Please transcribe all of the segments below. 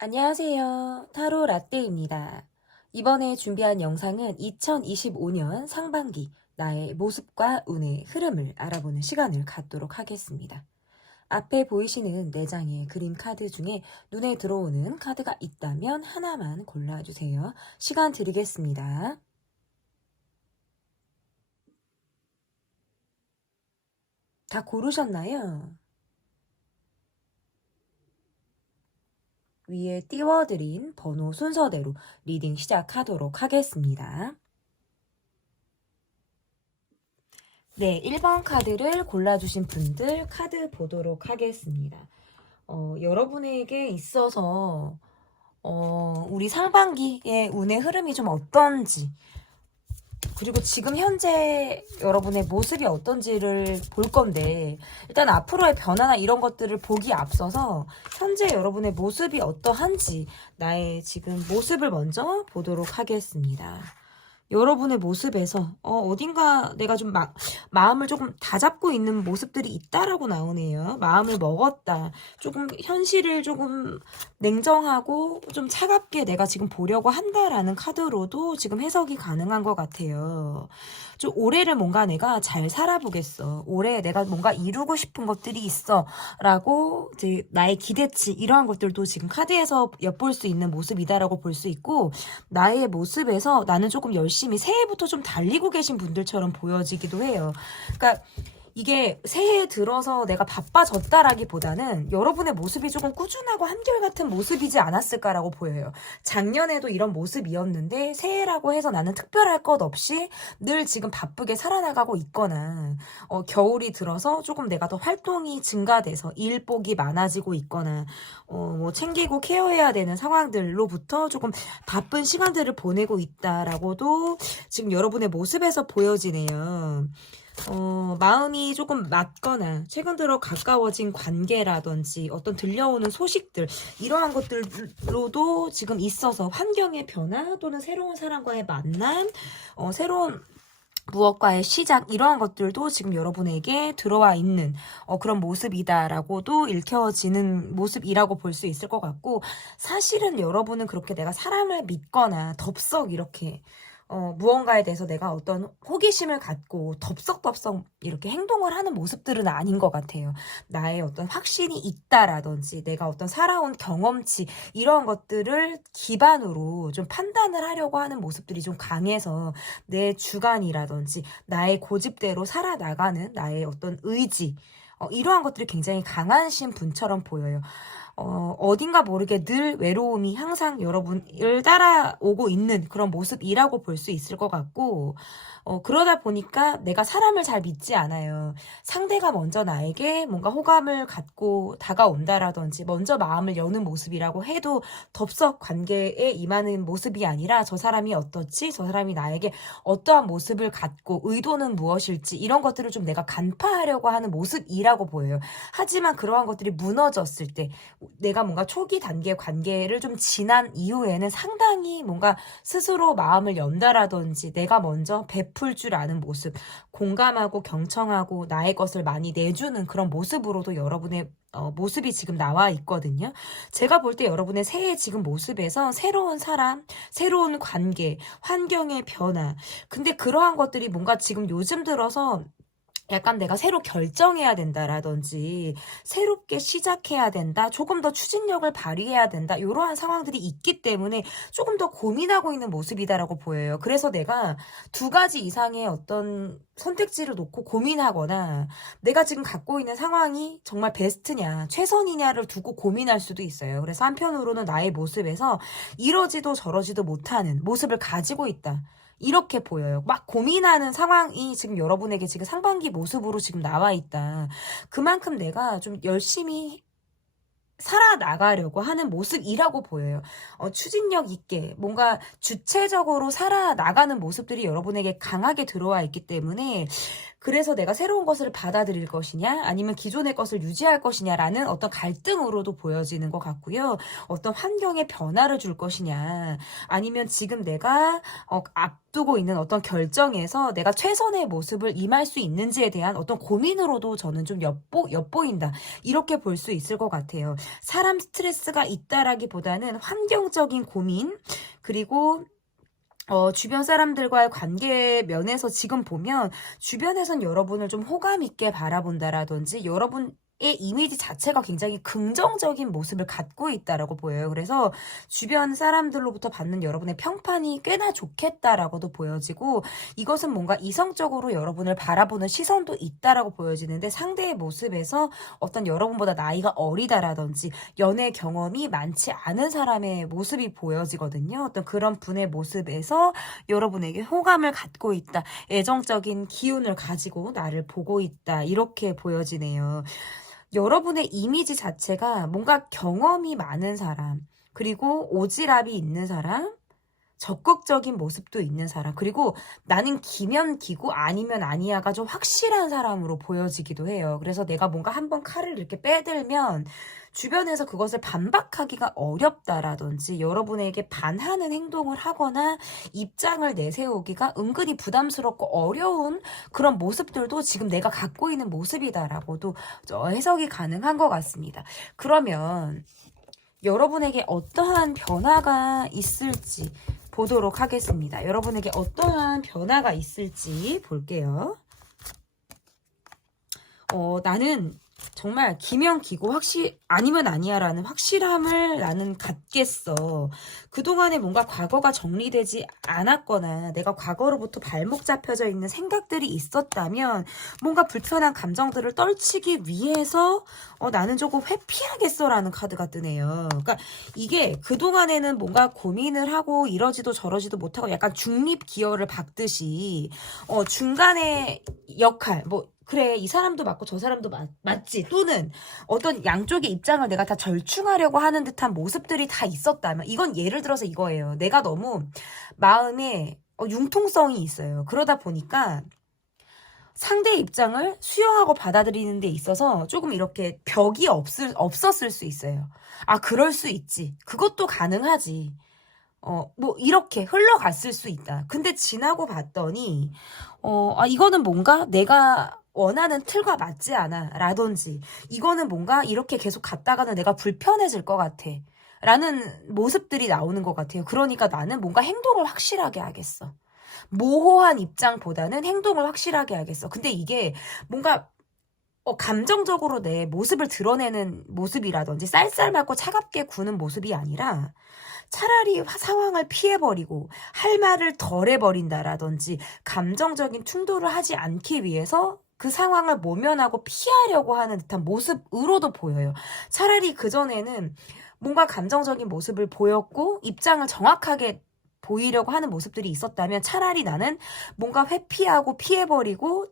안녕하세요. 타로 라떼입니다. 이번에 준비한 영상은 2025년 상반기 나의 모습과 운의 흐름을 알아보는 시간을 갖도록 하겠습니다. 앞에 보이시는 4장의 그림 카드 중에 눈에 들어오는 카드가 있다면 하나만 골라주세요. 시간 드리겠습니다. 다 고르셨나요? 위에 띄워드린 번호 순서대로 리딩 시작하도록 하겠습니다. 네, 1번 카드를 골라주신 분들 카드 보도록 하겠습니다. 여러분에게 있어서 우리 상반기의 운의 흐름이 좀 어떤지, 그리고 지금 현재 여러분의 모습이 어떤지를 볼 건데, 일단 앞으로의 변화나 이런 것들을 보기 앞서서 현재 여러분의 모습이 어떠한지 나의 지금 모습을 먼저 보도록 하겠습니다. 여러분의 모습에서 어딘가 내가 좀 마음을 조금 다잡고 있는 모습들이 있다라고 나오네요. 마음을 먹었다. 조금 현실을 조금 냉정하고 좀 차갑게 내가 지금 보려고 한다라는 카드로도 지금 해석이 가능한 것 같아요. 좀 올해를 뭔가 내가 잘 살아보겠어. 올해 내가 뭔가 이루고 싶은 것들이 있어. 라고 이제 나의 기대치 이러한 것들도 지금 카드에서 엿볼 수 있는 모습이다라고 볼 수 있고, 나의 모습에서 나는 조금 열심히 새해부터 좀 달리고 계신 분들처럼 보여지기도 해요. 그러니까 이게 새해에 들어서 내가 바빠졌다라기보다는 여러분의 모습이 조금 꾸준하고 한결같은 모습이지 않았을까라고 보여요. 작년에도 이런 모습이었는데 새해라고 해서 나는 특별할 것 없이 늘 지금 바쁘게 살아나가고 있거나, 겨울이 들어서 조금 내가 더 활동이 증가돼서 일복이 많아지고 있거나, 뭐 챙기고 케어해야 되는 상황들로부터 조금 바쁜 시간들을 보내고 있다라고도 지금 여러분의 모습에서 보여지네요. 마음이 조금 맞거나 최근 들어 가까워진 관계라든지 어떤 들려오는 소식들 이러한 것들로도 지금 있어서 환경의 변화 또는 새로운 사람과의 만남, 새로운 무엇과의 시작 이러한 것들도 지금 여러분에게 들어와 있는 그런 모습이다라고도 읽혀지는 모습이라고 볼 수 있을 것 같고, 사실은 여러분은 그렇게 내가 사람을 믿거나 덥석 이렇게 무언가에 대해서 내가 어떤 호기심을 갖고 덥석덥석 이렇게 행동을 하는 모습들은 아닌 것 같아요. 나의 어떤 확신이 있다라든지 내가 어떤 살아온 경험치 이러한 것들을 기반으로 좀 판단을 하려고 하는 모습들이 좀 강해서 내 주관이라든지 나의 고집대로 살아나가는 나의 어떤 의지, 이러한 것들이 굉장히 강하신 분처럼 보여요. 어딘가 모르게 늘 외로움이 항상 여러분을 따라오고 있는 그런 모습이라고 볼 수 있을 것 같고, 그러다 보니까 내가 사람을 잘 믿지 않아요. 상대가 먼저 나에게 뭔가 호감을 갖고 다가온다라든지 먼저 마음을 여는 모습이라고 해도 덥석 관계에 임하는 모습이 아니라 저 사람이 어떻지? 저 사람이 나에게 어떠한 모습을 갖고 의도는 무엇일지 이런 것들을 좀 내가 간파하려고 하는 모습이라고 보여요. 하지만 그러한 것들이 무너졌을 때 내가 뭔가 초기 단계 관계를 좀 지난 이후에는 상당히 뭔가 스스로 마음을 연다라든지 내가 먼저 베풀 줄 아는 모습, 공감하고 경청하고 나의 것을 많이 내주는 그런 모습으로도 여러분의 모습이 지금 나와 있거든요. 제가 볼 때 여러분의 새해 지금 모습에서 새로운 사람, 새로운 관계, 환경의 변화, 근데 그러한 것들이 뭔가 지금 요즘 들어서 약간 내가 새로 결정해야 된다라든지 새롭게 시작해야 된다, 조금 더 추진력을 발휘해야 된다, 이러한 상황들이 있기 때문에 조금 더 고민하고 있는 모습이다라고 보여요. 그래서 내가 2가지 이상의 어떤 선택지를 놓고 고민하거나 내가 지금 갖고 있는 상황이 정말 베스트냐 최선이냐를 두고 고민할 수도 있어요. 그래서 한편으로는 나의 모습에서 이러지도 저러지도 못하는 모습을 가지고 있다, 이렇게 보여요. 막 고민하는 상황이 지금 여러분에게 지금 상반기 모습으로 지금 나와 있다. 그만큼 내가 좀 열심히 살아나가려고 하는 모습이라고 보여요. 추진력 있게 뭔가 주체적으로 살아나가는 모습들이 여러분에게 강하게 들어와 있기 때문에 그래서 내가 새로운 것을 받아들일 것이냐, 아니면 기존의 것을 유지할 것이냐라는 어떤 갈등으로도 보여지는 것 같고요. 어떤 환경에 변화를 줄 것이냐, 아니면 지금 내가 앞두고 있는 어떤 결정에서 내가 최선의 모습을 임할 수 있는지에 대한 어떤 고민으로도 저는 좀 엿보인다. 이렇게 볼 수 있을 것 같아요. 사람 스트레스가 있다라기보다는 환경적인 고민, 그리고 주변 사람들과의 관계 면에서 지금 보면 주변에선 여러분을 좀 호감 있게 바라본다라든지 여러분의 이미지 자체가 굉장히 긍정적인 모습을 갖고 있다라고 보여요. 그래서 주변 사람들로부터 받는 여러분의 평판이 꽤나 좋겠다라고도 보여지고, 이것은 뭔가 이성적으로 여러분을 바라보는 시선도 있다라고 보여지는데, 상대의 모습에서 어떤 여러분보다 나이가 어리다라든지 연애 경험이 많지 않은 사람의 모습이 보여지거든요. 어떤 그런 분의 모습에서 여러분에게 호감을 갖고 있다, 애정적인 기운을 가지고 나를 보고 있다, 이렇게 보여지네요. 여러분의 이미지 자체가 뭔가 경험이 많은 사람, 그리고 오지랖이 있는 사람, 적극적인 모습도 있는 사람, 그리고 나는 기면 기고 아니면 아니야가 좀 확실한 사람으로 보여지기도 해요. 그래서 내가 뭔가 한번 칼을 이렇게 빼들면 주변에서 그것을 반박하기가 어렵다라든지 여러분에게 반하는 행동을 하거나 입장을 내세우기가 은근히 부담스럽고 어려운 그런 모습들도 지금 내가 갖고 있는 모습이다라고도 해석이 가능한 것 같습니다. 그러면 여러분에게 어떠한 변화가 있을지 보도록 하겠습니다. 여러분에게 어떠한 변화가 있을지 볼게요. 나는 정말 기면 기고 아니면 아니야라는 확실함을 나는 갖겠어. 그동안에 뭔가 과거가 정리되지 않았거나 내가 과거로부터 발목 잡혀져 있는 생각들이 있었다면 뭔가 불편한 감정들을 떨치기 위해서 나는 조금 회피하겠어라는 카드가 뜨네요. 그러니까 이게 그동안에는 뭔가 고민을 하고 이러지도 저러지도 못하고 약간 중립 기어를 박듯이 중간의 역할, 그래, 이 사람도 맞고 저 사람도 맞지, 또는 어떤 양쪽의 입장을 내가 다 절충하려고 하는 듯한 모습들이 다 있었다면, 이건 예를 들어서 이거예요. 내가 너무 마음에 융통성이 있어요. 그러다 보니까 상대의 입장을 수용하고 받아들이는 데 있어서 조금 이렇게 벽이 없었을 수 있어요. 아, 그럴 수 있지. 그것도 가능하지. 이렇게 흘러갔을 수 있다. 근데 지나고 봤더니, 이거는 뭔가 내가 원하는 틀과 맞지 않아. 라든지, 이거는 뭔가 이렇게 계속 갔다가는 내가 불편해질 것 같아. 라는 모습들이 나오는 것 같아요. 그러니까 나는 뭔가 행동을 확실하게 하겠어. 모호한 입장보다는 행동을 확실하게 하겠어. 근데 이게 뭔가 감정적으로 내 모습을 드러내는 모습이라든지 쌀쌀맞고 차갑게 구는 모습이 아니라 차라리 상황을 피해버리고 할 말을 덜 해버린다라든지 감정적인 충돌을 하지 않기 위해서 그 상황을 모면하고 피하려고 하는 듯한 모습으로도 보여요. 차라리 그전에는 뭔가 감정적인 모습을 보였고 입장을 정확하게 보이려고 하는 모습들이 있었다면 차라리 나는 뭔가 회피하고 피해버리고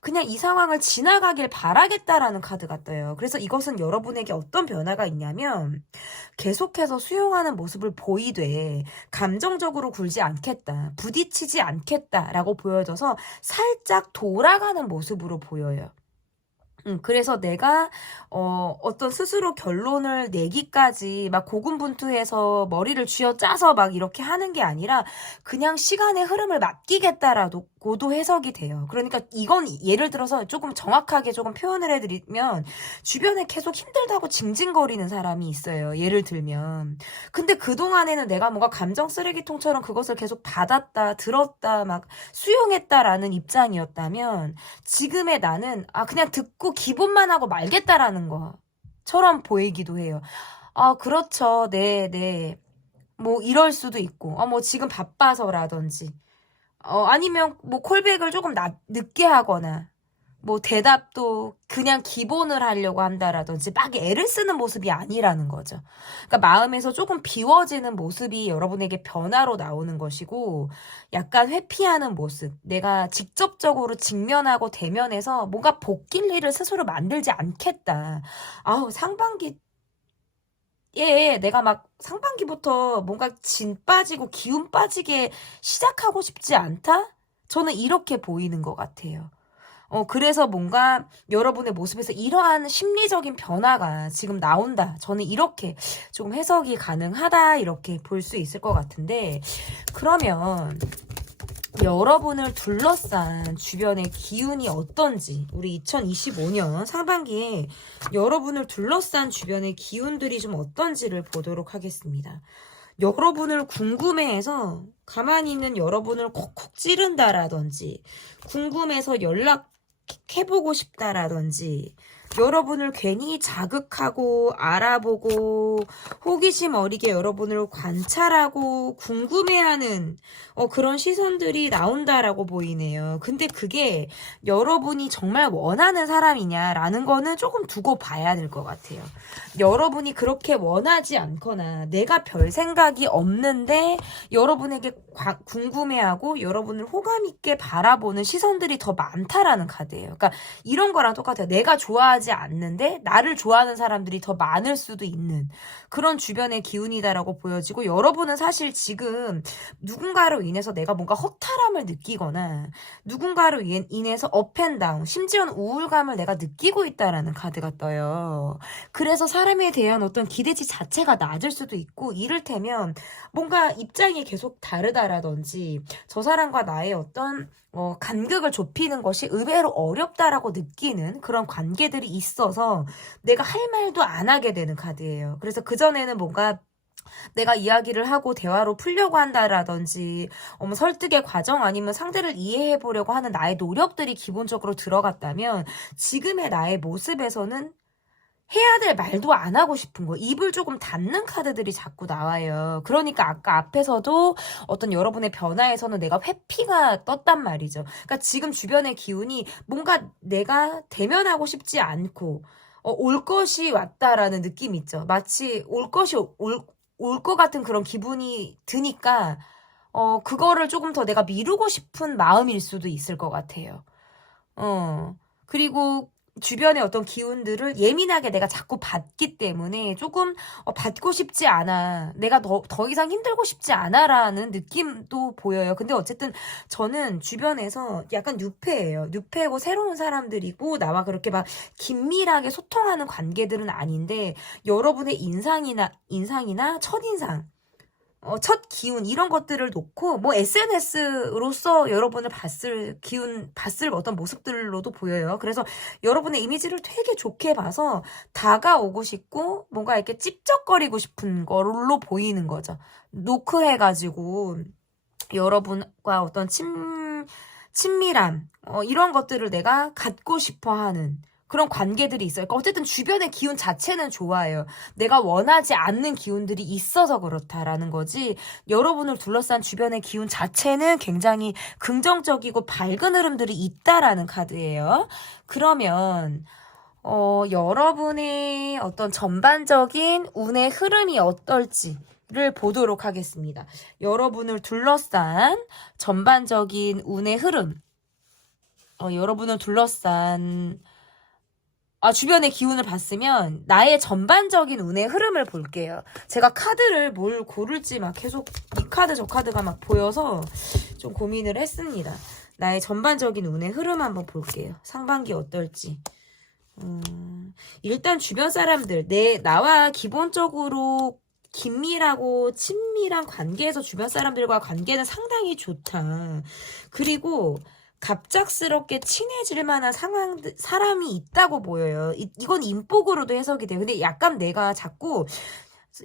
그냥 이 상황을 지나가길 바라겠다라는 카드가 떠요. 그래서 이것은 여러분에게 어떤 변화가 있냐면 계속해서 수용하는 모습을 보이되 감정적으로 굴지 않겠다, 부딪히지 않겠다라고 보여져서 살짝 돌아가는 모습으로 보여요. 그래서 내가 어떤 스스로 결론을 내기까지 막 고군분투해서 머리를 쥐어짜서 막 이렇게 하는 게 아니라 그냥 시간의 흐름을 맡기겠다라고도 해석이 돼요. 그러니까 이건 예를 들어서 조금 정확하게 조금 표현을 해드리면 주변에 계속 힘들다고 징징거리는 사람이 있어요. 예를 들면. 근데 그동안에는 내가 뭔가 감정 쓰레기통처럼 그것을 계속 받았다, 들었다, 막 수용했다라는 입장이었다면 지금의 나는 그냥 듣고 기본만 하고 말겠다라는 거처럼 보이기도 해요. 그렇죠. 네. 이럴 수도 있고, 지금 바빠서라든지, 아니면 콜백을 조금 늦게 하거나, 대답도 그냥 기본을 하려고 한다라든지 막 애를 쓰는 모습이 아니라는 거죠. 그러니까 마음에서 조금 비워지는 모습이 여러분에게 변화로 나오는 것이고 약간 회피하는 모습, 내가 직접적으로 직면하고 대면해서 뭔가 복길 일을 스스로 만들지 않겠다. 상반기 내가 막 상반기부터 뭔가 진 빠지고 기운 빠지게 시작하고 싶지 않다? 저는 이렇게 보이는 것 같아요. 그래서 뭔가 여러분의 모습에서 이러한 심리적인 변화가 지금 나온다. 저는 이렇게 조금 해석이 가능하다. 이렇게 볼 수 있을 것 같은데, 그러면 여러분을 둘러싼 주변의 기운이 어떤지, 우리 2025년 상반기에 여러분을 둘러싼 주변의 기운들이 좀 어떤지를 보도록 하겠습니다. 여러분을 궁금해해서 가만히 있는 여러분을 콕콕 찌른다라든지, 궁금해서 연락해보고 싶다라든지, 여러분을 괜히 자극하고 알아보고 호기심 어리게 여러분을 관찰하고 궁금해하는 그런 시선들이 나온다라고 보이네요. 근데 그게 여러분이 정말 원하는 사람이냐라는 거는 조금 두고 봐야 될 것 같아요. 여러분이 그렇게 원하지 않거나 내가 별 생각이 없는데 여러분에게 궁금해하고 여러분을 호감 있게 바라보는 시선들이 더 많다라는 카드예요. 그러니까 이런 거랑 똑같아요. 내가 좋아하지 않는데 나를 좋아하는 사람들이 더 많을 수도 있는 그런 주변의 기운이다라고 보여지고, 여러분은 사실 지금 누군가로 인해서 내가 뭔가 허탈함을 느끼거나 누군가로 인해서 업앤다운, 심지어는 우울감을 내가 느끼고 있다라는 카드가 떠요. 그래서 사람에 대한 어떤 기대치 자체가 낮을 수도 있고, 이를테면 뭔가 입장이 계속 다르다라든지 저 사람과 나의 어떤 간극을 좁히는 것이 의외로 어렵다라고 느끼는 그런 관계들이 있어서 내가 할 말도 안 하게 되는 카드예요. 그래서 그전에는 뭔가 내가 이야기를 하고 대화로 풀려고 한다라든지 설득의 과정 아니면 상대를 이해해 보려고 하는 나의 노력들이 기본적으로 들어갔다면, 지금의 나의 모습에서는 해야 될 말도 안 하고 싶은 거, 입을 조금 닫는 카드들이 자꾸 나와요. 그러니까 아까 앞에서도 어떤 여러분의 변화에서는 내가 회피가 떴단 말이죠. 그러니까 지금 주변의 기운이 뭔가 내가 대면하고 싶지 않고 올 것이 왔다라는 느낌 있죠. 마치 올 것 같은 그런 기분이 드니까 그거를 조금 더 내가 미루고 싶은 마음일 수도 있을 것 같아요. 그리고 주변의 어떤 기운들을 예민하게 내가 자꾸 받기 때문에 조금 받고 싶지 않아. 내가 더 이상 힘들고 싶지 않아라는 느낌도 보여요. 근데 어쨌든 저는 주변에서 약간 뉴페고 새로운 사람들이고 나와 그렇게 막 긴밀하게 소통하는 관계들은 아닌데, 여러분의 인상이나 첫인상, 첫 기운 이런 것들을 놓고 뭐 SNS로서 여러분을 봤을 어떤 모습들로도 보여요. 그래서 여러분의 이미지를 되게 좋게 봐서 다가오고 싶고 뭔가 이렇게 찝쩍거리고 싶은 걸로 보이는 거죠. 노크해가지고 여러분과 어떤 친밀함 이런 것들을 내가 갖고 싶어 하는 그런 관계들이 있어요. 그러니까 어쨌든 주변의 기운 자체는 좋아요. 내가 원하지 않는 기운들이 있어서 그렇다라는 거지, 여러분을 둘러싼 주변의 기운 자체는 굉장히 긍정적이고 밝은 흐름들이 있다라는 카드예요. 그러면 여러분의 어떤 전반적인 운의 흐름이 어떨지를 보도록 하겠습니다. 여러분을 둘러싼 전반적인 운의 흐름, 여러분을 둘러싼 주변의 기운을 봤으면 나의 전반적인 운의 흐름을 볼게요. 제가 카드를 뭘 고를지 막 계속 이 카드 저 카드가 막 보여서 좀 고민을 했습니다. 나의 전반적인 운의 흐름 한번 볼게요. 상반기 어떨지. 일단 주변 사람들, 나와 기본적으로 긴밀하고 친밀한 관계에서 주변 사람들과 관계는 상당히 좋다. 그리고 갑작스럽게 친해질 만한 사람이 있다고 보여요. 이건 인복으로도 해석이 돼요. 근데 약간 내가 자꾸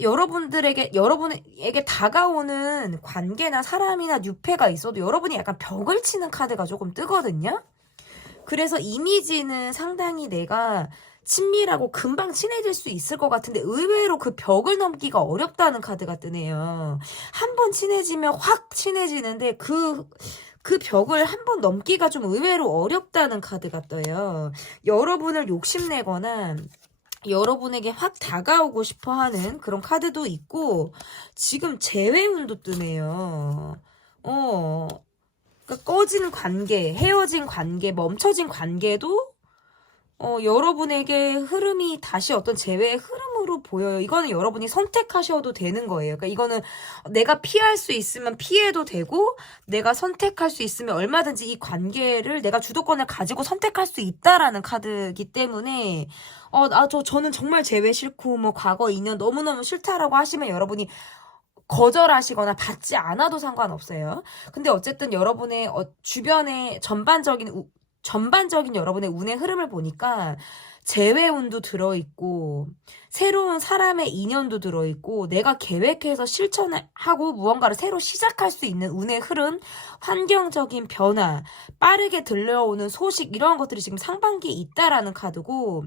여러분에게 다가오는 관계나 사람이나 뉴페가 있어도 여러분이 약간 벽을 치는 카드가 조금 뜨거든요. 그래서 이미지는 상당히 내가 친밀하고 금방 친해질 수 있을 것 같은데 의외로 그 벽을 넘기가 어렵다는 카드가 뜨네요. 한 번 친해지면 확 친해지는데 그 벽을 한 번 넘기가 좀 의외로 어렵다는 카드가 떠요. 여러분을 욕심내거나 여러분에게 확 다가오고 싶어하는 그런 카드도 있고, 지금 재회운도 뜨네요. 그러니까 꺼진 관계, 헤어진 관계, 멈춰진 관계도 여러분에게 흐름이 다시 어떤 재회의 흐름으로 보여요. 이거는 여러분이 선택하셔도 되는 거예요. 그러니까 이거는 내가 피할 수 있으면 피해도 되고, 내가 선택할 수 있으면 얼마든지 이 관계를 내가 주도권을 가지고 선택할 수 있다라는 카드이기 때문에, 저는 정말 재회 싫고, 뭐, 과거 인연 너무너무 싫다라고 하시면 여러분이 거절하시거나 받지 않아도 상관없어요. 근데 어쨌든 여러분의 주변의 전반적인 여러분의 운의 흐름을 보니까 재회운도 들어있고 새로운 사람의 인연도 들어있고 내가 계획해서 실천하고 무언가를 새로 시작할 수 있는 운의 흐름, 환경적인 변화, 빠르게 들려오는 소식 이런 것들이 지금 상반기에 있다라는 카드고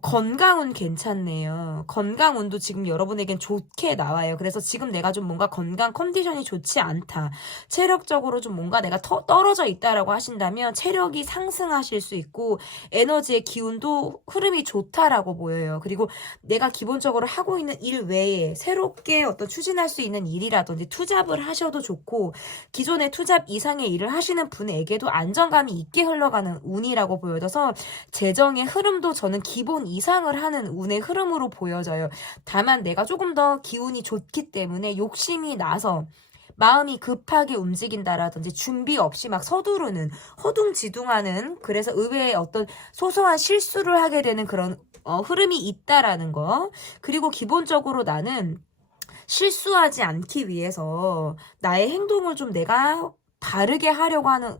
건강운 괜찮네요. 건강운도 지금 여러분에겐 좋게 나와요. 그래서 지금 내가 좀 뭔가 건강 컨디션이 좋지 않다. 체력적으로 좀 뭔가 내가 떨어져 있다라고 하신다면 체력이 상승하실 수 있고 에너지의 기운도 흐름이 좋다라고 보여요. 그리고 내가 기본적으로 하고 있는 일 외에 새롭게 어떤 추진할 수 있는 일이라든지 투잡을 하셔도 좋고 기존의 투잡 이상의 일을 하시는 분에게도 안정감이 있게 흘러가는 운이라고 보여져서 재정의 흐름도 저는 기본 이상을 하는 운의 흐름으로 보여져요. 다만 내가 조금 더 기운이 좋기 때문에 욕심이 나서 마음이 급하게 움직인다라든지 준비 없이 막 서두르는 허둥지둥하는 그래서 의외의 어떤 소소한 실수를 하게 되는 그런 흐름이 있다라는 거. 그리고 기본적으로 나는 실수하지 않기 위해서 나의 행동을 좀 내가 바르게 하려고 하는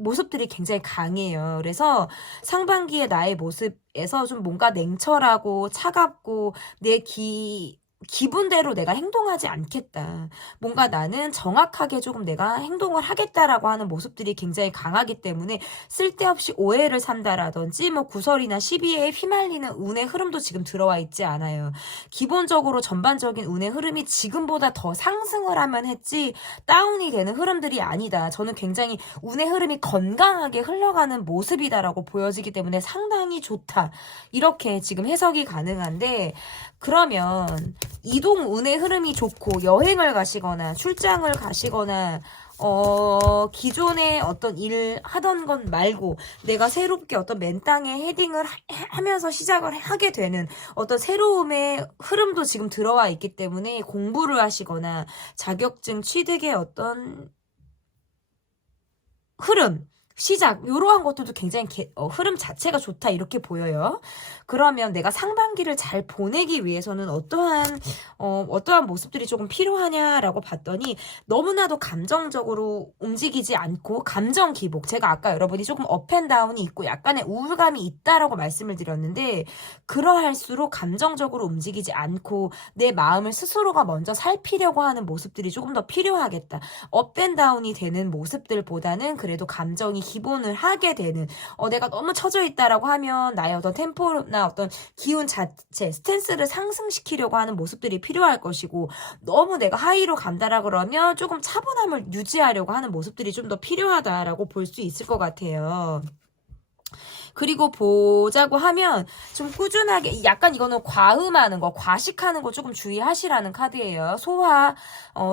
모습들이 굉장히 강해요. 그래서 상반기의 나의 모습에서 좀 뭔가 냉철하고 차갑고 기분대로 내가 행동하지 않겠다. 뭔가 나는 정확하게 조금 내가 행동을 하겠다라고 하는 모습들이 굉장히 강하기 때문에 쓸데없이 오해를 산다라든지 뭐 구설이나 시비에 휘말리는 운의 흐름도 지금 들어와 있지 않아요. 기본적으로 전반적인 운의 흐름이 지금보다 더 상승을 하면 했지 다운이 되는 흐름들이 아니다. 저는 굉장히 운의 흐름이 건강하게 흘러가는 모습이다라고 보여지기 때문에 상당히 좋다. 이렇게 지금 해석이 가능한데 그러면 이동 운의 흐름이 좋고 여행을 가시거나 출장을 가시거나 기존에 어떤 일을 하던 것 말고 내가 새롭게 어떤 맨 땅에 헤딩을 하면서 시작을 하게 되는 어떤 새로움의 흐름도 지금 들어와 있기 때문에 공부를 하시거나 자격증 취득의 어떤 흐름 시작 이러한 것들도 굉장히 흐름 자체가 좋다 이렇게 보여요. 그러면 내가 상반기를 잘 보내기 위해서는 어떠한 모습들이 조금 필요하냐라고 봤더니 너무나도 감정적으로 움직이지 않고 감정 기복. 제가 아까 여러분이 조금 업앤다운이 있고 약간의 우울감이 있다라고 말씀을 드렸는데 그러할수록 감정적으로 움직이지 않고 내 마음을 스스로가 먼저 살피려고 하는 모습들이 조금 더 필요하겠다. 업앤다운이 되는 모습들보다는 그래도 감정이 기본을 하게 되는 내가 너무 처져 있다라고 하면 나의 어떤 템포나 어떤 기운 자체, 스탠스를 상승시키려고 하는 모습들이 필요할 것이고 너무 내가 하이로 간다라 그러면 조금 차분함을 유지하려고 하는 모습들이 좀 더 필요하다라고 볼 수 있을 것 같아요. 그리고 보자고 하면 좀 꾸준하게 약간 이거는 과음하는 거, 과식하는 거 조금 주의하시라는 카드예요.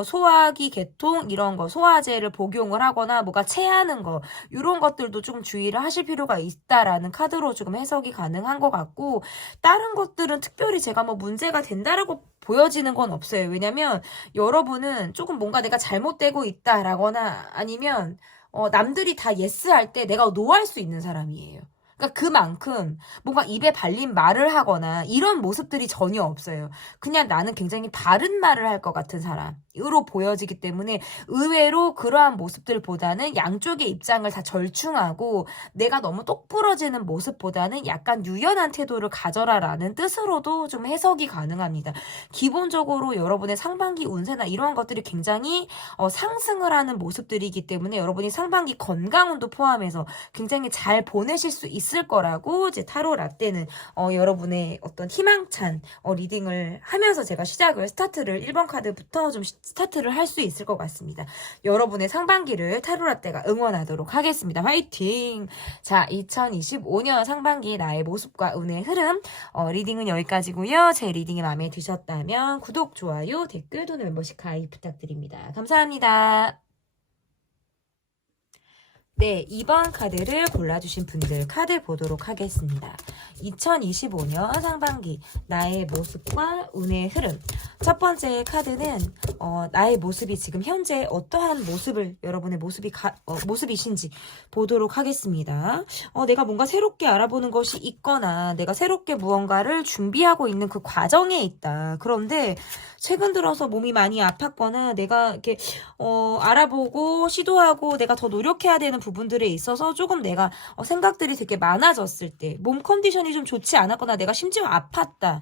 소화기 계통 이런 거, 소화제를 복용을 하거나 뭐가 체하는 거 이런 것들도 좀 주의를 하실 필요가 있다라는 카드로 조금 해석이 가능한 것 같고 다른 것들은 특별히 제가 뭐 문제가 된다라고 보여지는 건 없어요. 왜냐면 여러분은 조금 뭔가 내가 잘못되고 있다라거나 아니면 남들이 다 예스 할 때 내가 노 할 수 있는 사람이에요. 그러니까 그만큼 뭔가 입에 발린 말을 하거나 이런 모습들이 전혀 없어요. 그냥 나는 굉장히 바른 말을 할 것 같은 사람으로 보여지기 때문에 의외로 그러한 모습들보다는 양쪽의 입장을 다 절충하고 내가 너무 똑부러지는 모습보다는 약간 유연한 태도를 가져라라는 뜻으로도 좀 해석이 가능합니다. 기본적으로 여러분의 상반기 운세나 이러한 것들이 굉장히 상승을 하는 모습들이기 때문에 여러분이 상반기 건강운도 포함해서 굉장히 잘 보내실 수 있을 거라고 이제 타로 라떼는 여러분의 어떤 희망찬 리딩을 하면서 제가 스타트를 1번 카드부터 좀 스타트를 할 수 있을 것 같습니다. 여러분의 상반기를 타로 라떼가 응원하도록 하겠습니다. 화이팅! 자, 2025년 상반기 나의 모습과 운의 흐름 리딩은 여기까지고요. 제 리딩이 마음에 드셨다면 구독, 좋아요, 댓글 또는 멤버십 가입 부탁드립니다. 감사합니다. 네, 2번 카드를 골라주신 분들 카드 보도록 하겠습니다. 2025년 상반기 나의 모습과 운의 흐름. 첫 번째 카드는 나의 모습이 지금 현재 어떠한 모습을 여러분의 모습이신지 보도록 하겠습니다. 내가 뭔가 새롭게 알아보는 것이 있거나 내가 새롭게 무언가를 준비하고 있는 그 과정에 있다. 그런데 최근 들어서 몸이 많이 아팠거나 내가 이렇게 알아보고 시도하고 내가 더 노력해야 되는 부분들에 있어서 조금 내가 생각들이 되게 많아졌을 때 몸 컨디션이 좀 좋지 않았거나 내가 심지어 아팠다.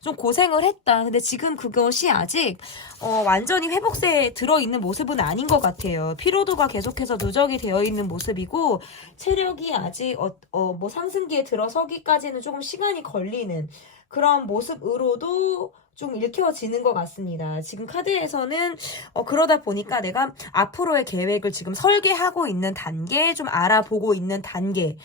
좀 고생을 했다. 근데 지금 그것이 아직 완전히 회복세에 들어있는 모습은 아닌 것 같아요. 피로도가 계속해서 누적이 되어 있는 모습이고 체력이 아직 뭐 상승기에 들어서기까지는 조금 시간이 걸리는 그런 모습으로도 좀 일깨워지는 것 같습니다. 지금 카드에서는 그러다 보니까 내가 앞으로의 계획을 지금 설계하고 있는 단계, 좀 알아보고 있는 단계,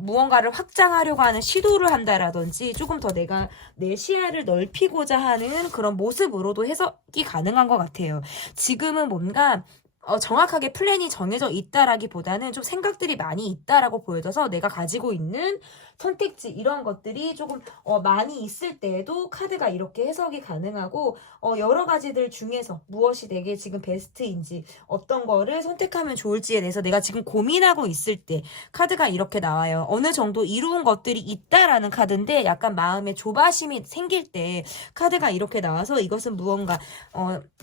무언가를 확장하려고 하는 시도를 한다라든지 조금 더 내가 내 시야를 넓히고자 하는 그런 모습으로도 해석이 가능한 것 같아요. 지금은 뭔가 정확하게 플랜이 정해져 있다라기보다는 좀 생각들이 많이 있다라고 보여져서 내가 가지고 있는 선택지 이런 것들이 조금 많이 있을 때에도 카드가 이렇게 해석이 가능하고 여러 가지들 중에서 무엇이 내게 지금 베스트인지 어떤 거를 선택하면 좋을지에 대해서 내가 지금 고민하고 있을 때 카드가 이렇게 나와요. 어느 정도 이루은 것들이 있다라는 카드인데 약간 마음에 조바심이 생길 때 카드가 이렇게 나와서 이것은 무언가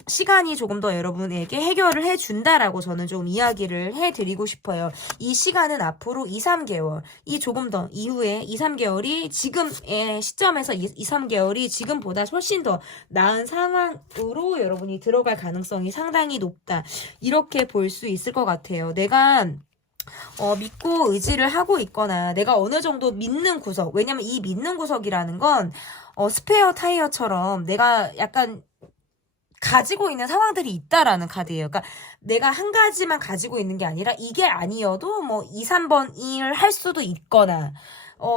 시간이 조금 더 여러분에게 해결을 해준다라고 저는 좀 이야기를 해드리고 싶어요. 이 시간은 앞으로 2, 3개월, 이 조금 더 이후에 2, 3개월이 지금의 시점에서 2, 3개월이 지금보다 훨씬 더 나은 상황으로 여러분이 들어갈 가능성이 상당히 높다. 이렇게 볼 수 있을 것 같아요. 내가 믿고 의지를 하고 있거나 내가 어느 정도 믿는 구석, 왜냐면 이 믿는 구석이라는 건 스페어 타이어처럼 내가 약간 가지고 있는 상황들이 있다라는 카드예요. 그러니까 내가 한 가지만 가지고 있는 게 아니라 이게 아니어도 뭐 2, 3번 일을 할 수도 있거나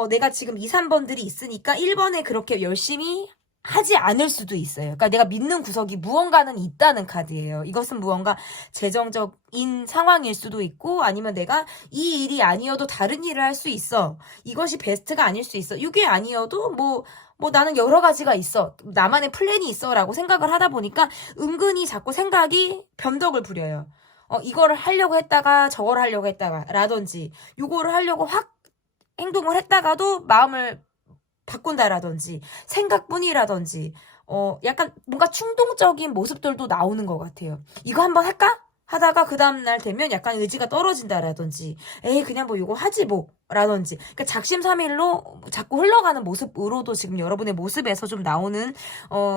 내가 지금 2, 3번들이 있으니까 1번에 그렇게 열심히 하지 않을 수도 있어요. 그러니까 내가 믿는 구석이 무언가는 있다는 카드예요. 이것은 무언가 재정적인 상황일 수도 있고 아니면 내가 이 일이 아니어도 다른 일을 할 수 있어. 이것이 베스트가 아닐 수 있어. 이게 아니어도 뭐 나는 여러 가지가 있어. 나만의 플랜이 있어. 라고 생각을 하다 보니까 은근히 자꾸 생각이 변덕을 부려요. 이거를 하려고 했다가 저거를 하려고 했다가 라든지 요거를 하려고 확 행동을 했다가도 마음을 바꾼다라든지 생각뿐이라든지 약간 뭔가 충동적인 모습들도 나오는 것 같아요. 이거 한번 할까? 하다가 그 다음날 되면 약간 의지가 떨어진다라든지 에이 그냥 뭐 이거 하지 뭐 라든지 그러니까 작심삼일로 자꾸 흘러가는 모습으로도 지금 여러분의 모습에서 좀 나오는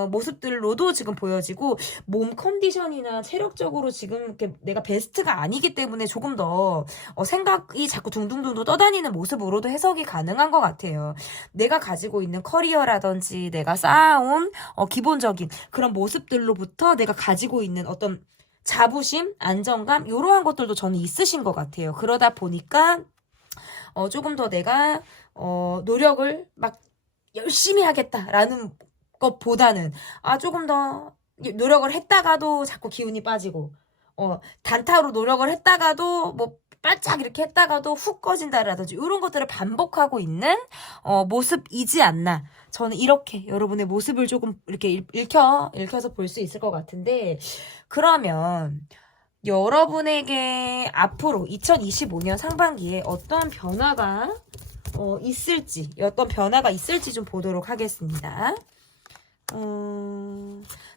모습들로도 지금 보여지고 몸 컨디션이나 체력적으로 지금 이렇게 내가 베스트가 아니기 때문에 조금 더 생각이 자꾸 둥둥둥둥 떠다니는 모습으로도 해석이 가능한 것 같아요. 내가 가지고 있는 커리어라든지 내가 쌓아온 기본적인 그런 모습들로부터 내가 가지고 있는 어떤 자부심, 안정감 이러한 것들도 저는 있으신 것 같아요. 그러다 보니까 조금 더 내가 노력을 막 열심히 하겠다라는 것보다는 조금 더 노력을 했다가도 자꾸 기운이 빠지고 단타로 노력을 했다가도 뭐 반짝 이렇게 했다가도 훅 꺼진다라든지 이런 것들을 반복하고 있는 모습이지 않나. 저는 이렇게 여러분의 모습을 조금 이렇게 읽혀서 볼 수 있을 것 같은데 그러면 여러분에게 앞으로 2025년 상반기에 어떤 변화가 있을지 좀 보도록 하겠습니다.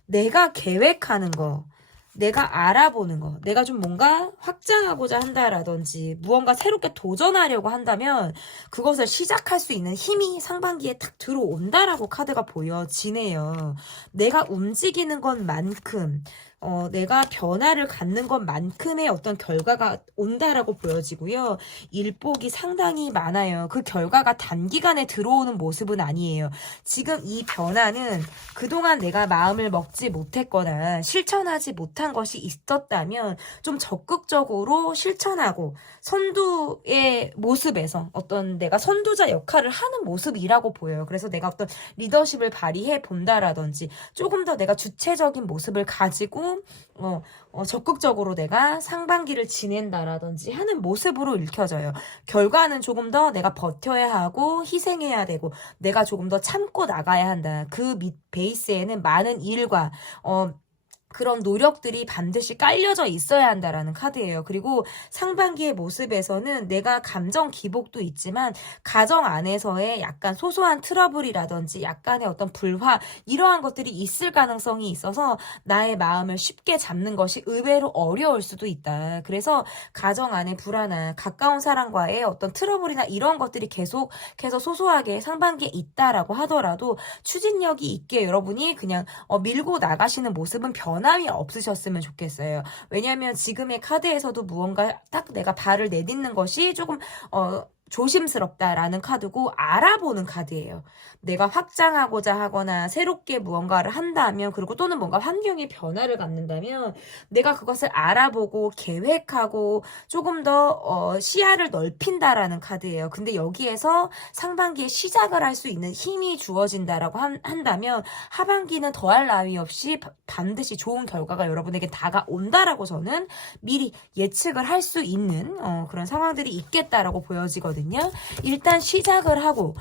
내가 계획하는 거, 내가 알아보는 거, 내가 좀 뭔가 확장하고자 한다라든지 무언가 새롭게 도전하려고 한다면 그것을 시작할 수 있는 힘이 상반기에 탁 들어온다라고 카드가 보여지네요. 내가 움직이는 것만큼 내가 변화를 갖는 것만큼의 어떤 결과가 온다라고 보여지고요. 일복이 상당히 많아요. 그 결과가 단기간에 들어오는 모습은 아니에요. 지금 이 변화는 그동안 내가 마음을 먹지 못했거나 실천하지 못한 것이 있었다면 좀 적극적으로 실천하고 선두의 모습에서 어떤 내가 선두자 역할을 하는 모습이라고 보여요. 그래서 내가 어떤 리더십을 발휘해 본다라든지 조금 더 내가 주체적인 모습을 가지고 적극적으로 내가 상반기를 지낸다라든지 하는 모습으로 읽혀져요. 결과는 조금 더 내가 버텨야 하고 희생해야 되고 내가 조금 더 참고 나가야 한다. 그 베이스에는 많은 일과 그런 노력들이 반드시 깔려져 있어야 한다라는 카드예요. 그리고 상반기의 모습에서는 내가 감정 기복도 있지만 가정 안에서의 약간 소소한 트러블이라든지 약간의 어떤 불화 이러한 것들이 있을 가능성이 있어서 나의 마음을 쉽게 잡는 것이 의외로 어려울 수도 있다. 그래서 가정 안에 불안한 가까운 사람과의 어떤 트러블이나 이런 것들이 계속해서 소소하게 상반기에 있다라고 하더라도 추진력이 있게 여러분이 그냥 밀고 나가시는 모습은 변함이 없으셨으면 좋겠어요. 왜냐하면 지금의 카드에서도 무언가 딱 내가 발을 내딛는 것이 조금 조심스럽다라는 카드고 알아보는 카드예요. 내가 확장하고자 하거나 새롭게 무언가를 한다면 그리고 또는 뭔가 환경의 변화를 갖는다면 내가 그것을 알아보고 계획하고 조금 더 시야를 넓힌다라는 카드예요. 근데 여기에서 상반기에 시작을 할 수 있는 힘이 주어진다라고 한다면 하반기는 더할 나위 없이 반드시 좋은 결과가 여러분에게 다가온다라고 저는 미리 예측을 할 수 있는 그런 상황들이 있겠다라고 보여지거든요. 일단 시작을 하고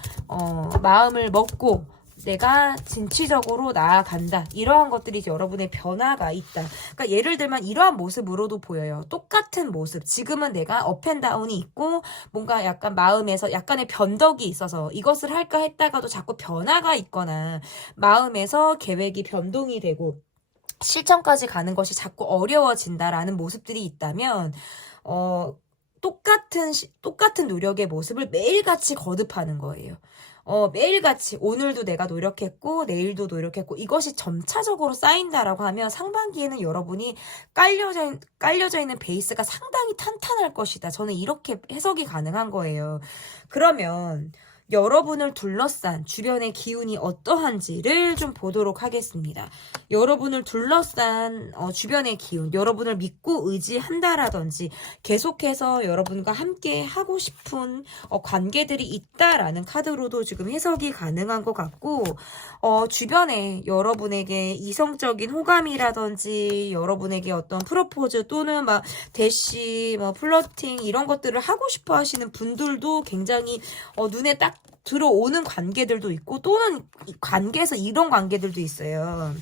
마음을 먹고 내가 진취적으로 나아간다. 이러한 것들이 여러분의 변화가 있다. 그러니까 예를 들면 이러한 모습으로도 보여요. 똑같은 모습. 지금은 내가 업앤다운이 있고 뭔가 약간 마음에서 약간의 변덕이 있어서 이것을 할까 했다가도 자꾸 변화가 있거나 마음에서 계획이 변동이 되고 실천까지 가는 것이 자꾸 어려워진다라는 모습들이 있다면 똑같은 노력의 모습을 매일같이 거듭하는 거예요. 매일같이 오늘도 내가 노력했고 내일도 노력했고 이것이 점차적으로 쌓인다라고 하면 상반기에는 여러분이 깔려져 있는 베이스가 상당히 탄탄할 것이다. 저는 이렇게 해석이 가능한 거예요. 그러면 여러분을 둘러싼 주변의 기운이 어떠한지를 좀 보도록 하겠습니다. 여러분을 둘러싼 주변의 기운, 여러분을 믿고 의지한다라든지 계속해서 여러분과 함께 하고 싶은 관계들이 있다라는 카드로도 지금 해석이 가능한 것 같고 주변에 여러분에게 이성적인 호감이라든지 여러분에게 어떤 프로포즈 또는 막 대시, 플러팅 이런 것들을 하고 싶어 하시는 분들도 굉장히 눈에 딱 들어오는 관계들도 있고 또는 관계에서 이런 관계들도 있어요.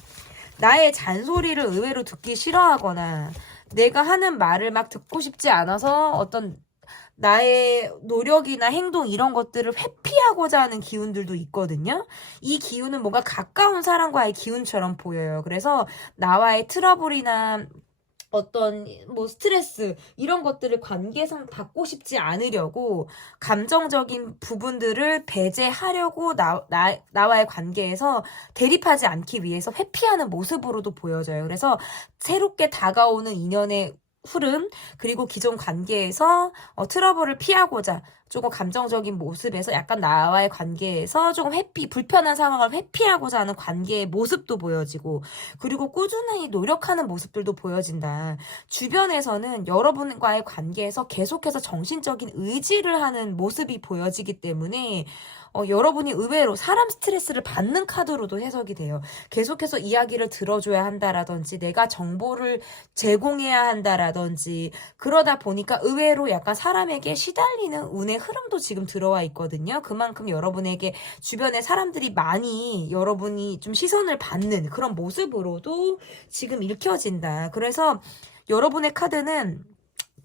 나의 잔소리를 의외로 듣기 싫어하거나 내가 하는 말을 막 듣고 싶지 않아서 어떤 나의 노력이나 행동 이런 것들을 회피하고자 하는 기운들도 있거든요. 이 기운은 뭔가 가까운 사람과의 기운처럼 보여요. 그래서 나와의 트러블이나 어떤 스트레스 이런 것들을 관계상 받고 싶지 않으려고 감정적인 부분들을 배제하려고 나와의 관계에서 대립하지 않기 위해서 회피하는 모습으로도 보여져요. 그래서 새롭게 다가오는 인연의 흐름 그리고 기존 관계에서 트러블을 피하고자 조금 감정적인 모습에서 약간 나와의 관계에서 조금 불편한 상황을 회피하고자 하는 관계의 모습도 보여지고 그리고 꾸준히 노력하는 모습들도 보여진다. 주변에서는 여러분과의 관계에서 계속해서 정신적인 의지를 하는 모습이 보여지기 때문에 여러분이 의외로 사람 스트레스를 받는 카드로도 해석이 돼요. 계속해서 이야기를 들어줘야 한다라든지 내가 정보를 제공해야 한다라든지 그러다 보니까 의외로 약간 사람에게 시달리는 운의 흐름도 지금 들어와 있거든요. 그만큼 여러분에게 주변에 사람들이 많이 여러분이 좀 시선을 받는 그런 모습으로도 지금 읽혀진다. 그래서 여러분의 카드는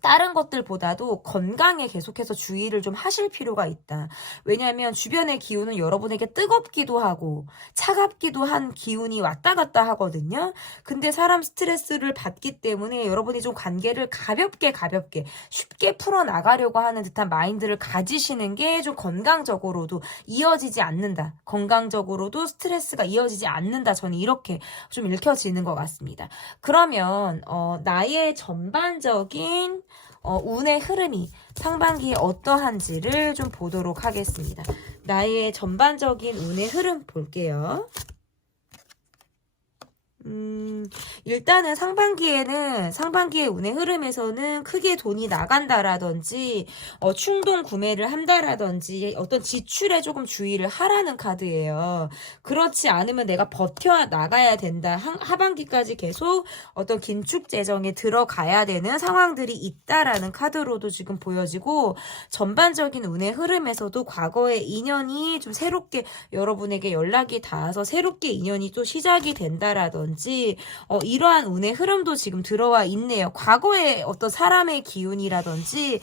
다른 것들보다도 건강에 계속해서 주의를 좀 하실 필요가 있다. 왜냐하면 주변의 기운은 여러분에게 뜨겁기도 하고 차갑기도 한 기운이 왔다 갔다 하거든요. 근데 사람 스트레스를 받기 때문에 여러분이 좀 관계를 가볍게 쉽게 풀어나가려고 하는 듯한 마인드를 가지시는 게 좀 건강적으로도 이어지지 않는다. 건강적으로도 스트레스가 이어지지 않는다. 저는 이렇게 좀 읽혀지는 것 같습니다. 그러면 나의 전반적인 운의 흐름이 상반기에 어떠한지를 좀 보도록 하겠습니다. 나의 전반적인 운의 흐름 볼게요. 일단은 상반기의 운의 흐름에서는 크게 돈이 나간다라든지, 충동 구매를 한다라든지, 어떤 지출에 조금 주의를 하라는 카드예요. 그렇지 않으면 내가 버텨 나가야 된다. 하반기까지 계속 어떤 긴축 재정에 들어가야 되는 상황들이 있다라는 카드로도 지금 보여지고, 전반적인 운의 흐름에서도 과거의 인연이 좀 새롭게 여러분에게 연락이 닿아서 새롭게 인연이 또 시작이 된다라든지, 이러한 운의 흐름도 지금 들어와 있네요. 과거의 어떤 사람의 기운이라든지,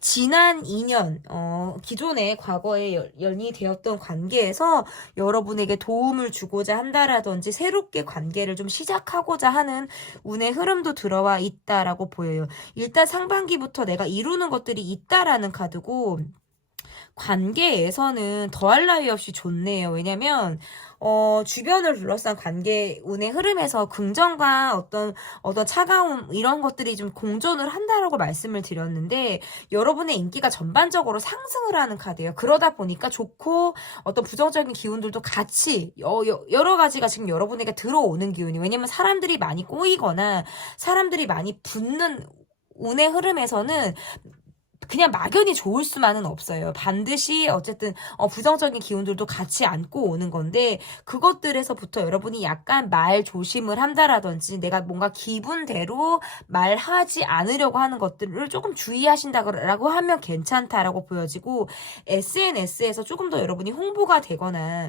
지난 2년, 기존의 과거에 연이 되었던 관계에서 여러분에게 도움을 주고자 한다라든지, 새롭게 관계를 좀 시작하고자 하는 운의 흐름도 들어와 있다라고 보여요. 일단 상반기부터 내가 이루는 것들이 있다라는 카드고, 관계에서는 더할 나위 없이 좋네요. 왜냐면 주변을 둘러싼 관계 운의 흐름에서 긍정과 어떤 차가움 이런 것들이 좀 공존을 한다라고 말씀을 드렸는데, 여러분의 인기가 전반적으로 상승을 하는 카드예요. 그러다 보니까 좋고 어떤 부정적인 기운들도 같이 여러 가지가 지금 여러분에게 들어오는 기운이, 왜냐면 사람들이 많이 꼬이거나 사람들이 많이 붙는 운의 흐름에서는 그냥 막연히 좋을 수만은 없어요. 반드시 어쨌든 부정적인 기운들도 같이 안고 오는 건데, 그것들에서부터 여러분이 약간 말 조심을 한다라든지, 내가 뭔가 기분대로 말하지 않으려고 하는 것들을 조금 주의하신다고 하면 괜찮다라고 보여지고, SNS에서 조금 더 여러분이 홍보가 되거나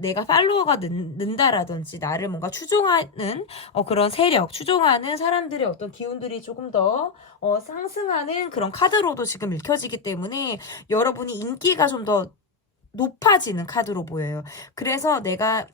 내가 팔로워가 는다라든지, 나를 뭔가 추종하는 그런 세력, 추종하는 사람들의 어떤 기운들이 조금 더 상승하는 그런 카드로도 지금 읽혀지기 때문에 여러분이 인기가 좀 더 높아지는 카드로 보여요. 그래서 내가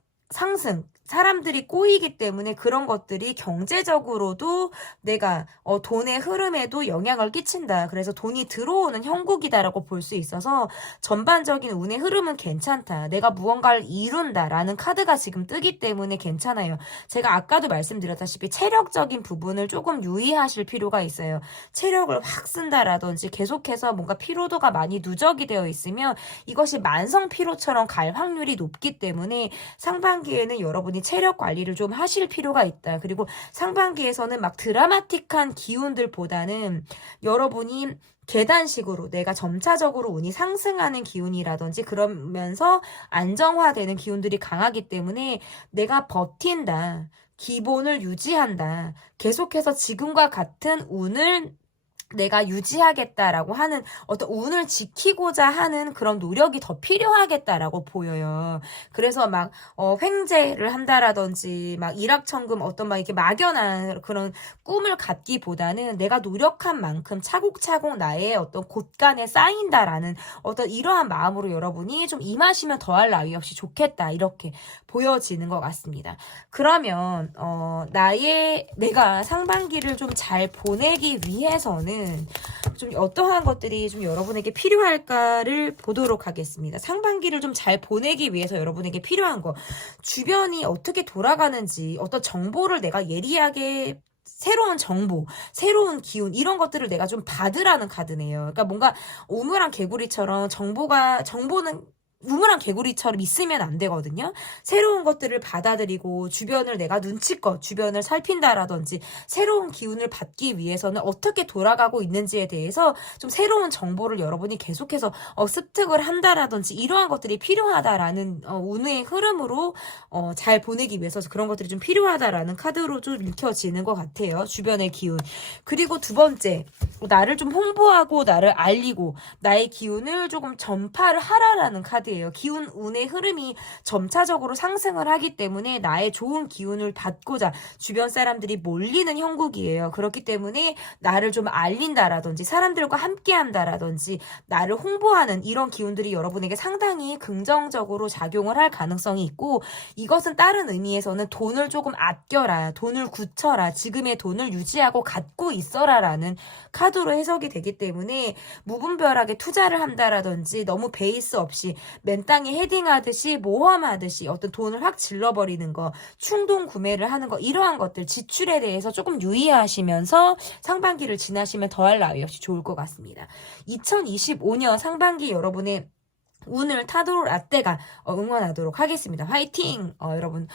사람들이 꼬이기 때문에 그런 것들이 경제적으로도 내가 돈의 흐름에도 영향을 끼친다. 그래서 돈이 들어오는 형국이다라고 볼 수 있어서 전반적인 운의 흐름은 괜찮다. 내가 무언가를 이룬다라는 카드가 지금 뜨기 때문에 괜찮아요. 제가 아까도 말씀드렸다시피 체력적인 부분을 조금 유의하실 필요가 있어요. 체력을 확 쓴다라든지 계속해서 뭔가 피로도가 많이 누적이 되어 있으면 이것이 만성 피로처럼 갈 확률이 높기 때문에 상반기에는 여러분이 체력 관리를 좀 하실 필요가 있다. 그리고 상반기에서는 막 드라마틱한 기운들보다는 여러분이 계단식으로 내가 점차적으로 운이 상승하는 기운이라든지, 그러면서 안정화되는 기운들이 강하기 때문에 내가 버틴다, 기본을 유지한다, 계속해서 지금과 같은 운을 내가 유지하겠다라고 하는 어떤 운을 지키고자 하는 그런 노력이 더 필요하겠다라고 보여요. 그래서 막 횡재를 한다라든지 막 일확천금 어떤 막 이렇게 막연한 그런 꿈을 갖기보다는 내가 노력한 만큼 차곡차곡 나의 어떤 곳간에 쌓인다라는 어떤 이러한 마음으로 여러분이 좀 임하시면 더할 나위 없이 좋겠다, 이렇게 보여지는 것 같습니다. 그러면 내가 상반기를 좀 잘 보내기 위해서는 좀 어떠한 것들이 좀 여러분에게 필요할까를 보도록 하겠습니다. 상반기를 좀 잘 보내기 위해서 여러분에게 필요한 거, 주변이 어떻게 돌아가는지 어떤 정보를 내가 예리하게, 새로운 정보, 새로운 기운 이런 것들을 내가 좀 받으라는 카드네요. 그러니까 뭔가 우물안 개구리처럼 정보는 우물안 개구리처럼 있으면 안 되거든요. 새로운 것들을 받아들이고 주변을 내가 눈치껏 주변을 살핀다라든지, 새로운 기운을 받기 위해서는 어떻게 돌아가고 있는지에 대해서 좀 새로운 정보를 여러분이 계속해서 습득을 한다라든지, 이러한 것들이 필요하다라는 운의 흐름으로 잘 보내기 위해서 그런 것들이 좀 필요하다라는 카드로 좀 읽혀지는 것 같아요. 주변의 기운. 그리고 두 번째, 나를 좀 홍보하고 나를 알리고 나의 기운을 조금 전파를 하라라는 카드. 기운 운의 흐름이 점차적으로 상승을 하기 때문에 나의 좋은 기운을 받고자 주변 사람들이 몰리는 형국이에요. 그렇기 때문에 나를 좀 알린다라든지, 사람들과 함께 한다라든지, 나를 홍보하는 이런 기운들이 여러분에게 상당히 긍정적으로 작용을 할 가능성이 있고, 이것은 다른 의미에서는 돈을 조금 아껴라, 돈을 굳혀라, 지금의 돈을 유지하고 갖고 있어라 라는 카드로 해석이 되기 때문에, 무분별하게 투자를 한다라든지, 너무 베이스 없이 맨땅에 헤딩하듯이 모험하듯이 어떤 돈을 확 질러버리는 거, 충동 구매를 하는 거, 이러한 것들 지출에 대해서 조금 유의하시면서 상반기를 지나시면 더할 나위 없이 좋을 것 같습니다. 2025년 상반기 여러분의 운을 타도록 라떼가 응원하도록 하겠습니다. 화이팅! 여러분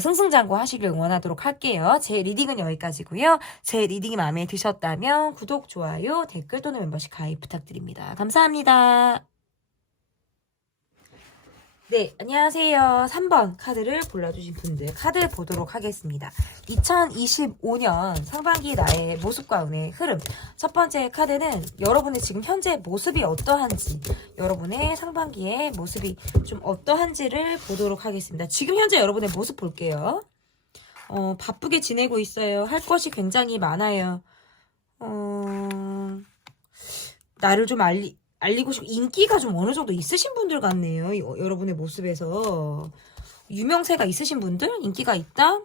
승승장구 하시길 응원하도록 할게요. 제 리딩은 여기까지고요. 제 리딩이 마음에 드셨다면 구독, 좋아요, 댓글 또는 멤버십 가입 부탁드립니다. 감사합니다. 네, 안녕하세요. 3번 카드를 골라주신 분들 카드 보도록 하겠습니다. 2025년 상반기 나의 모습과 운의 흐름. 첫 번째 카드는 여러분의 지금 현재 모습이 어떠한지, 여러분의 상반기의 모습이 좀 어떠한지를 보도록 하겠습니다. 지금 현재 여러분의 모습 볼게요. 바쁘게 지내고 있어요. 할 것이 굉장히 많아요. 나를 좀 알리고 싶고 인기가 좀 어느 정도 있으신 분들 같네요. 여러분의 모습에서 유명세가 있으신 분들, 인기가 있다.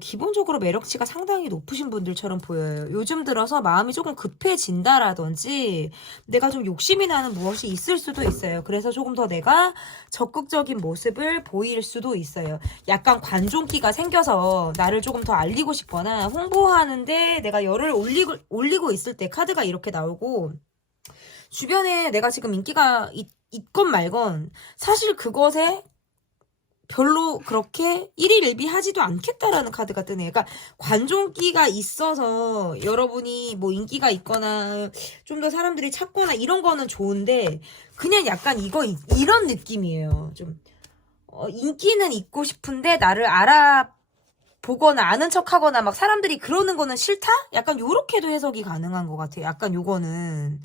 기본적으로 매력치가 상당히 높으신 분들처럼 보여요. 요즘 들어서 마음이 조금 급해진다라든지 내가 좀 욕심이 나는 무엇이 있을 수도 있어요. 그래서 조금 더 내가 적극적인 모습을 보일 수도 있어요. 약간 관종기가 생겨서 나를 조금 더 알리고 싶거나 홍보하는데 내가 열을 올리고 있을 때 카드가 이렇게 나오고, 주변에 내가 지금 인기가 있건 말건 사실 그것에 별로 그렇게 일희일비하지도 않겠다라는 카드가 뜨네요. 그러니까 관종기가 있어서 여러분이 뭐 인기가 있거나 좀 더 사람들이 찾거나 이런 거는 좋은데, 그냥 약간 이런 느낌이에요. 좀 인기는 있고 싶은데 나를 알아보거나 아는 척하거나 막 사람들이 그러는 거는 싫다? 약간 요렇게도 해석이 가능한 것 같아요. 약간 요거는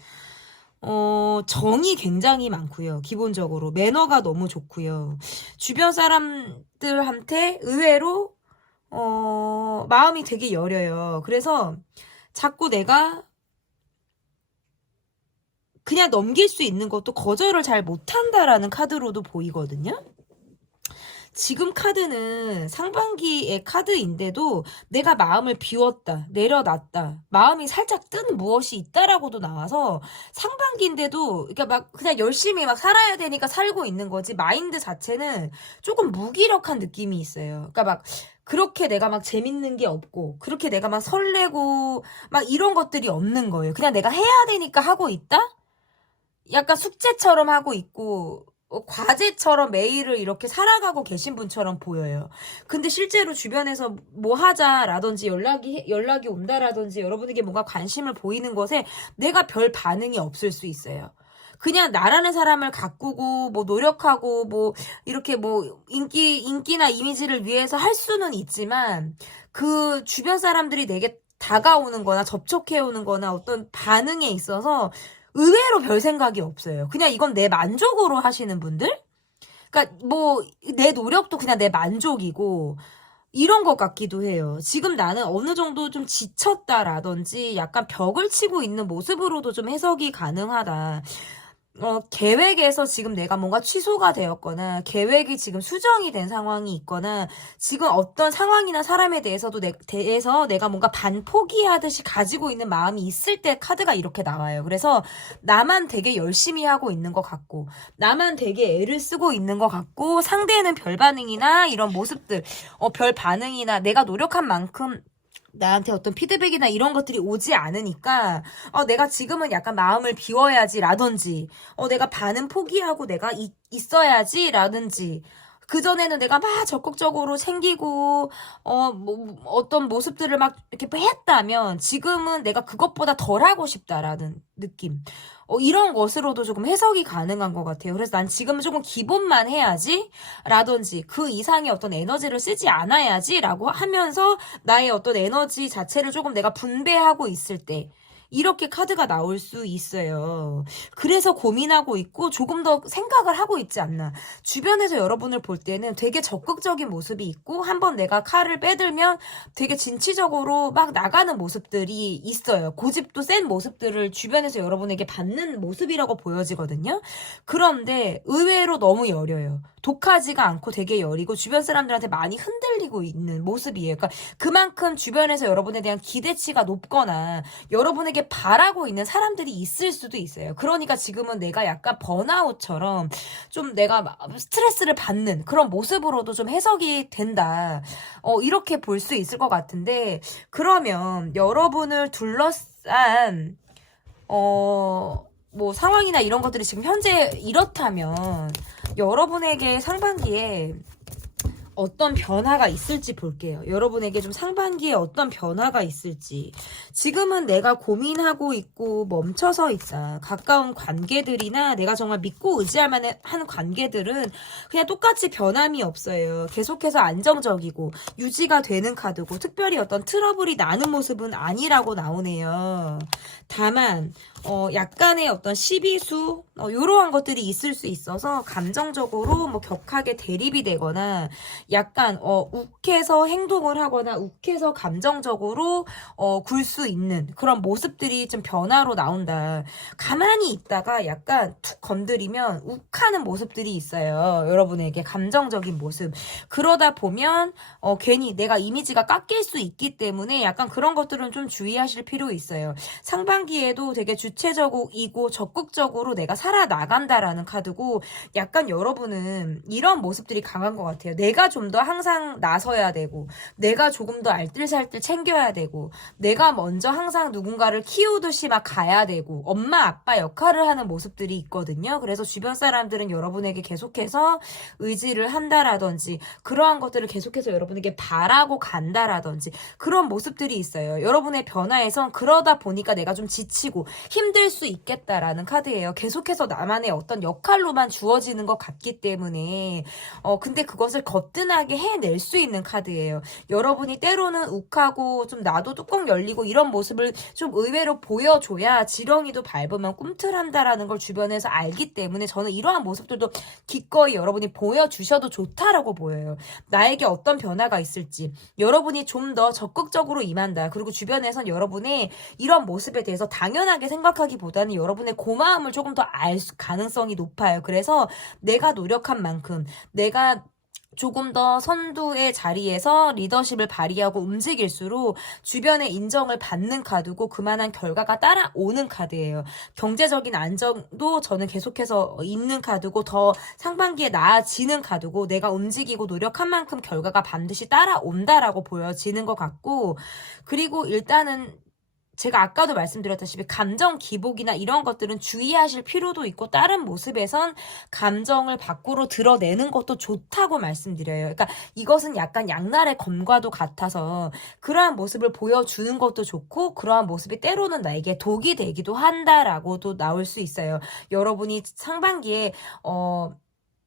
정이 굉장히 많고요. 기본적으로 매너가 너무 좋고요. 주변 사람들한테 의외로 마음이 되게 여려요. 그래서 자꾸 내가 그냥 넘길 수 있는 것도 거절을 잘 못한다라는 카드로도 보이거든요. 지금 카드는 상반기의 카드인데도 내가 마음을 비웠다, 내려놨다, 마음이 살짝 뜬 무엇이 있다라고도 나와서 상반기인데도, 그러니까 막 그냥 열심히 막 살아야 되니까 살고 있는 거지, 마인드 자체는 조금 무기력한 느낌이 있어요. 그러니까 막 그렇게 내가 막 재밌는 게 없고, 그렇게 내가 막 설레고 막 이런 것들이 없는 거예요. 그냥 내가 해야 되니까 하고 있다? 약간 숙제처럼 하고 있고 과제처럼 매일을 이렇게 살아가고 계신 분처럼 보여요. 근데 실제로 주변에서 뭐 하자라든지 연락이 온다라든지 여러분에게 뭔가 관심을 보이는 것에 내가 별 반응이 없을 수 있어요. 그냥 나라는 사람을 가꾸고 뭐 노력하고 뭐 이렇게 뭐 인기나 이미지를 위해서 할 수는 있지만, 그 주변 사람들이 내게 다가오는 거나 접촉해 오는 거나 어떤 반응에 있어서 의외로 별 생각이 없어요. 그냥 이건 내 만족으로 하시는 분들? 그러니까 뭐 내 노력도 그냥 내 만족이고 이런 것 같기도 해요. 지금 나는 어느 정도 좀 지쳤다라든지 약간 벽을 치고 있는 모습으로도 좀 해석이 가능하다. 계획에서 지금 내가 뭔가 취소가 되었거나 계획이 지금 수정이 된 상황이 있거나 지금 어떤 상황이나 사람에 대해서 내가 뭔가 반포기하듯이 가지고 있는 마음이 있을 때 카드가 이렇게 나와요. 그래서 나만 되게 열심히 하고 있는 것 같고 나만 되게 애를 쓰고 있는 것 같고 상대는 별 반응이나 이런 모습들, 별 반응이나 내가 노력한 만큼 나한테 어떤 피드백이나 이런 것들이 오지 않으니까 내가 지금은 약간 마음을 비워야지라든지 내가 반은 포기하고 내가 있어야지 라든지, 그전에는 내가 막 적극적으로 챙기고 뭐 어떤 모습들을 막 이렇게 했다면 지금은 내가 그것보다 덜 하고 싶다라는 느낌, 이런 것으로도 조금 해석이 가능한 것 같아요. 그래서 난 지금은 조금 기본만 해야지 라든지 그 이상의 어떤 에너지를 쓰지 않아야지 라고 하면서 나의 어떤 에너지 자체를 조금 내가 분배하고 있을 때 이렇게 카드가 나올 수 있어요. 그래서 고민하고 있고 조금 더 생각을 하고 있지 않나. 주변에서 여러분을 볼 때는 되게 적극적인 모습이 있고 한번 내가 칼을 빼들면 되게 진취적으로 막 나가는 모습들이 있어요. 고집도 센 모습들을 주변에서 여러분에게 받는 모습이라고 보여지거든요. 그런데 의외로 너무 여려요. 독하지가 않고 되게 여리고 주변 사람들한테 많이 흔들리고 있는 모습이에요. 그러니까 그만큼 주변에서 여러분에 대한 기대치가 높거나 여러분에게 바라고 있는 사람들이 있을 수도 있어요. 그러니까 지금은 내가 약간 번아웃처럼 좀 내가 스트레스를 받는 그런 모습으로도 좀 해석이 된다. 이렇게 볼 수 있을 것 같은데, 그러면 여러분을 둘러싼 뭐 상황이나 이런 것들이 지금 현재 이렇다면 여러분에게 상반기에 어떤 변화가 있을지 볼게요. 여러분에게 좀 상반기에 어떤 변화가 있을지. 지금은 내가 고민하고 있고 멈춰서 있다. 가까운 관계들이나 내가 정말 믿고 의지할 만한 관계들은 그냥 똑같이 변함이 없어요. 계속해서 안정적이고 유지가 되는 카드고 특별히 어떤 트러블이 나는 모습은 아니라고 나오네요. 다만 약간의 어떤 시비수 이러한 것들이 있을 수 있어서 감정적으로 뭐 격하게 대립이 되거나 약간 욱해서 행동을 하거나 욱해서 감정적으로 굴 수 있는 그런 모습들이 좀 변화로 나온다. 가만히 있다가 약간 툭 건드리면 욱하는 모습들이 있어요. 여러분에게 감정적인 모습. 그러다 보면 괜히 내가 이미지가 깎일 수 있기 때문에 약간 그런 것들은 좀 주의하실 필요 있어요. 상반기에도 되게 주체적이고 적극적으로 내가 살아나간다라는 카드고 약간 여러분은 이런 모습들이 강한 것 같아요. 내가 좀 더 항상 나서야 되고 내가 조금 더 알뜰살뜰 챙겨야 되고 내가 먼저 항상 누군가를 키우듯이 막 가야 되고 엄마 아빠 역할을 하는 모습들이 있거든요. 그래서 주변 사람들은 여러분에게 계속해서 의지를 한다라든지 그러한 것들을 계속해서 여러분에게 바라고 간다라든지 그런 모습들이 있어요. 여러분의 변화에선 그러다 보니까 내가 좀 지치고 힘들 수 있겠다라는 카드예요. 계속해서 나만의 어떤 역할로만 주어지는 것 같기 때문에 근데 그것을 거뜬하게 해낼 수 있는 카드예요. 여러분이 때로는 욱하고 좀 나도 뚜껑 열리고 이런 모습을 좀 의외로 보여줘야 지렁이도 밟으면 꿈틀한다라는 걸 주변에서 알기 때문에 저는 이러한 모습들도 기꺼이 여러분이 보여주셔도 좋다라고 보여요. 나에게 어떤 변화가 있을지 여러분이 좀 더 적극적으로 임한다. 그리고 주변에선 여러분의 이런 모습에 대해서 당연하게 생각하기보다는 여러분의 고마움을 조금 더 알 가능성이 높아요. 그래서 내가 노력한 만큼 내가 조금 더 선두의 자리에서 리더십을 발휘하고 움직일수록 주변의 인정을 받는 카드고 그만한 결과가 따라오는 카드예요. 경제적인 안정도 저는 계속해서 있는 카드고 더 상반기에 나아지는 카드고 내가 움직이고 노력한 만큼 결과가 반드시 따라온다라고 보여지는 것 같고 그리고 일단은 제가 아까도 말씀드렸다시피 감정 기복이나 이런 것들은 주의하실 필요도 있고 다른 모습에선 감정을 밖으로 드러내는 것도 좋다고 말씀드려요. 그러니까 이것은 약간 양날의 검과도 같아서 그러한 모습을 보여주는 것도 좋고 그러한 모습이 때로는 나에게 독이 되기도 한다라고도 나올 수 있어요. 여러분이 상반기에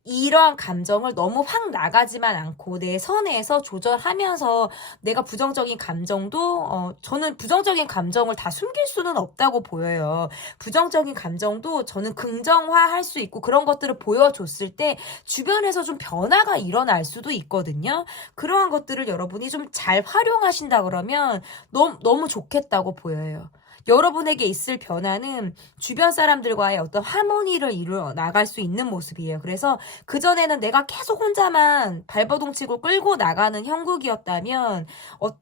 이러한 감정을 너무 확 나가지만 않고 내 선에서 조절하면서 내가 부정적인 감정도 저는 부정적인 감정을 다 숨길 수는 없다고 보여요. 부정적인 감정도 저는 긍정화할 수 있고 그런 것들을 보여줬을 때 주변에서 좀 변화가 일어날 수도 있거든요. 그러한 것들을 여러분이 좀 잘 활용하신다 그러면 너무 좋겠다고 보여요. 여러분에게 있을 변화는 주변 사람들과의 어떤 하모니를 이루어 나갈 수 있는 모습이에요. 그래서 그전에는 내가 계속 혼자만 발버둥치고 끌고 나가는 형국이었다면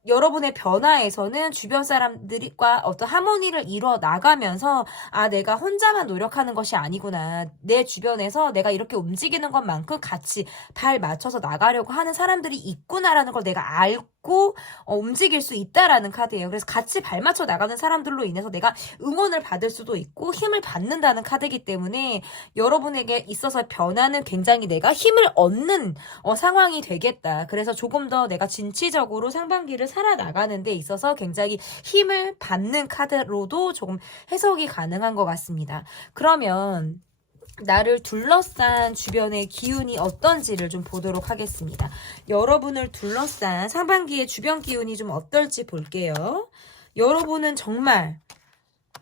여러분의 변화에서는 주변 사람들과 어떤 하모니를 이루어 나가면서 내가 혼자만 노력하는 것이 아니구나. 내 주변에서 내가 이렇게 움직이는 것만큼 같이 발 맞춰서 나가려고 하는 사람들이 있구나라는 걸 내가 알고 움직일 수 있다라는 카드예요. 그래서 같이 발 맞춰 나가는 사람들로 인해서 내가 응원을 받을 수도 있고 힘을 받는다는 카드이기 때문에 여러분에게 있어서 변화는 굉장히 내가 힘을 얻는 상황이 되겠다. 그래서 조금 더 내가 진취적으로 상반기를 살아나가는 데 있어서 굉장히 힘을 받는 카드로도 조금 해석이 가능한 것 같습니다. 그러면 나를 둘러싼 주변의 기운이 어떤지를 좀 보도록 하겠습니다. 여러분을 둘러싼 상반기의 주변 기운이 좀 어떨지 볼게요. 여러분은 정말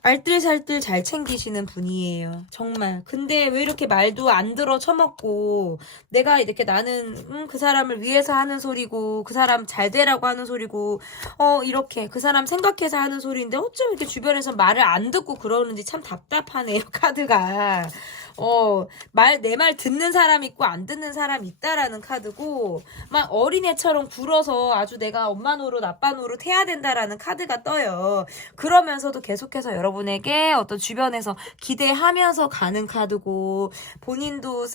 알뜰살뜰 잘 챙기시는 분이에요. 정말. 근데 왜 이렇게 말도 안 들어 처먹고 내가 이렇게 나는 그 사람을 위해서 하는 소리고 그 사람 잘 되라고 하는 소리고 이렇게 그 사람 생각해서 하는 소리인데 어쩜 이렇게 주변에서 말을 안 듣고 그러는지 참 답답하네요. 카드가. 내 말 듣는 사람 있고 안 듣는 사람 있다라는 카드고, 막 어린애처럼 굴어서 아주 내가 엄마 노릇 아빠 노릇 해야 된다라는 카드가 떠요. 그러면서도 계속해서 여러분에게 어떤 주변에서 기대하면서 가는 카드고, 본인도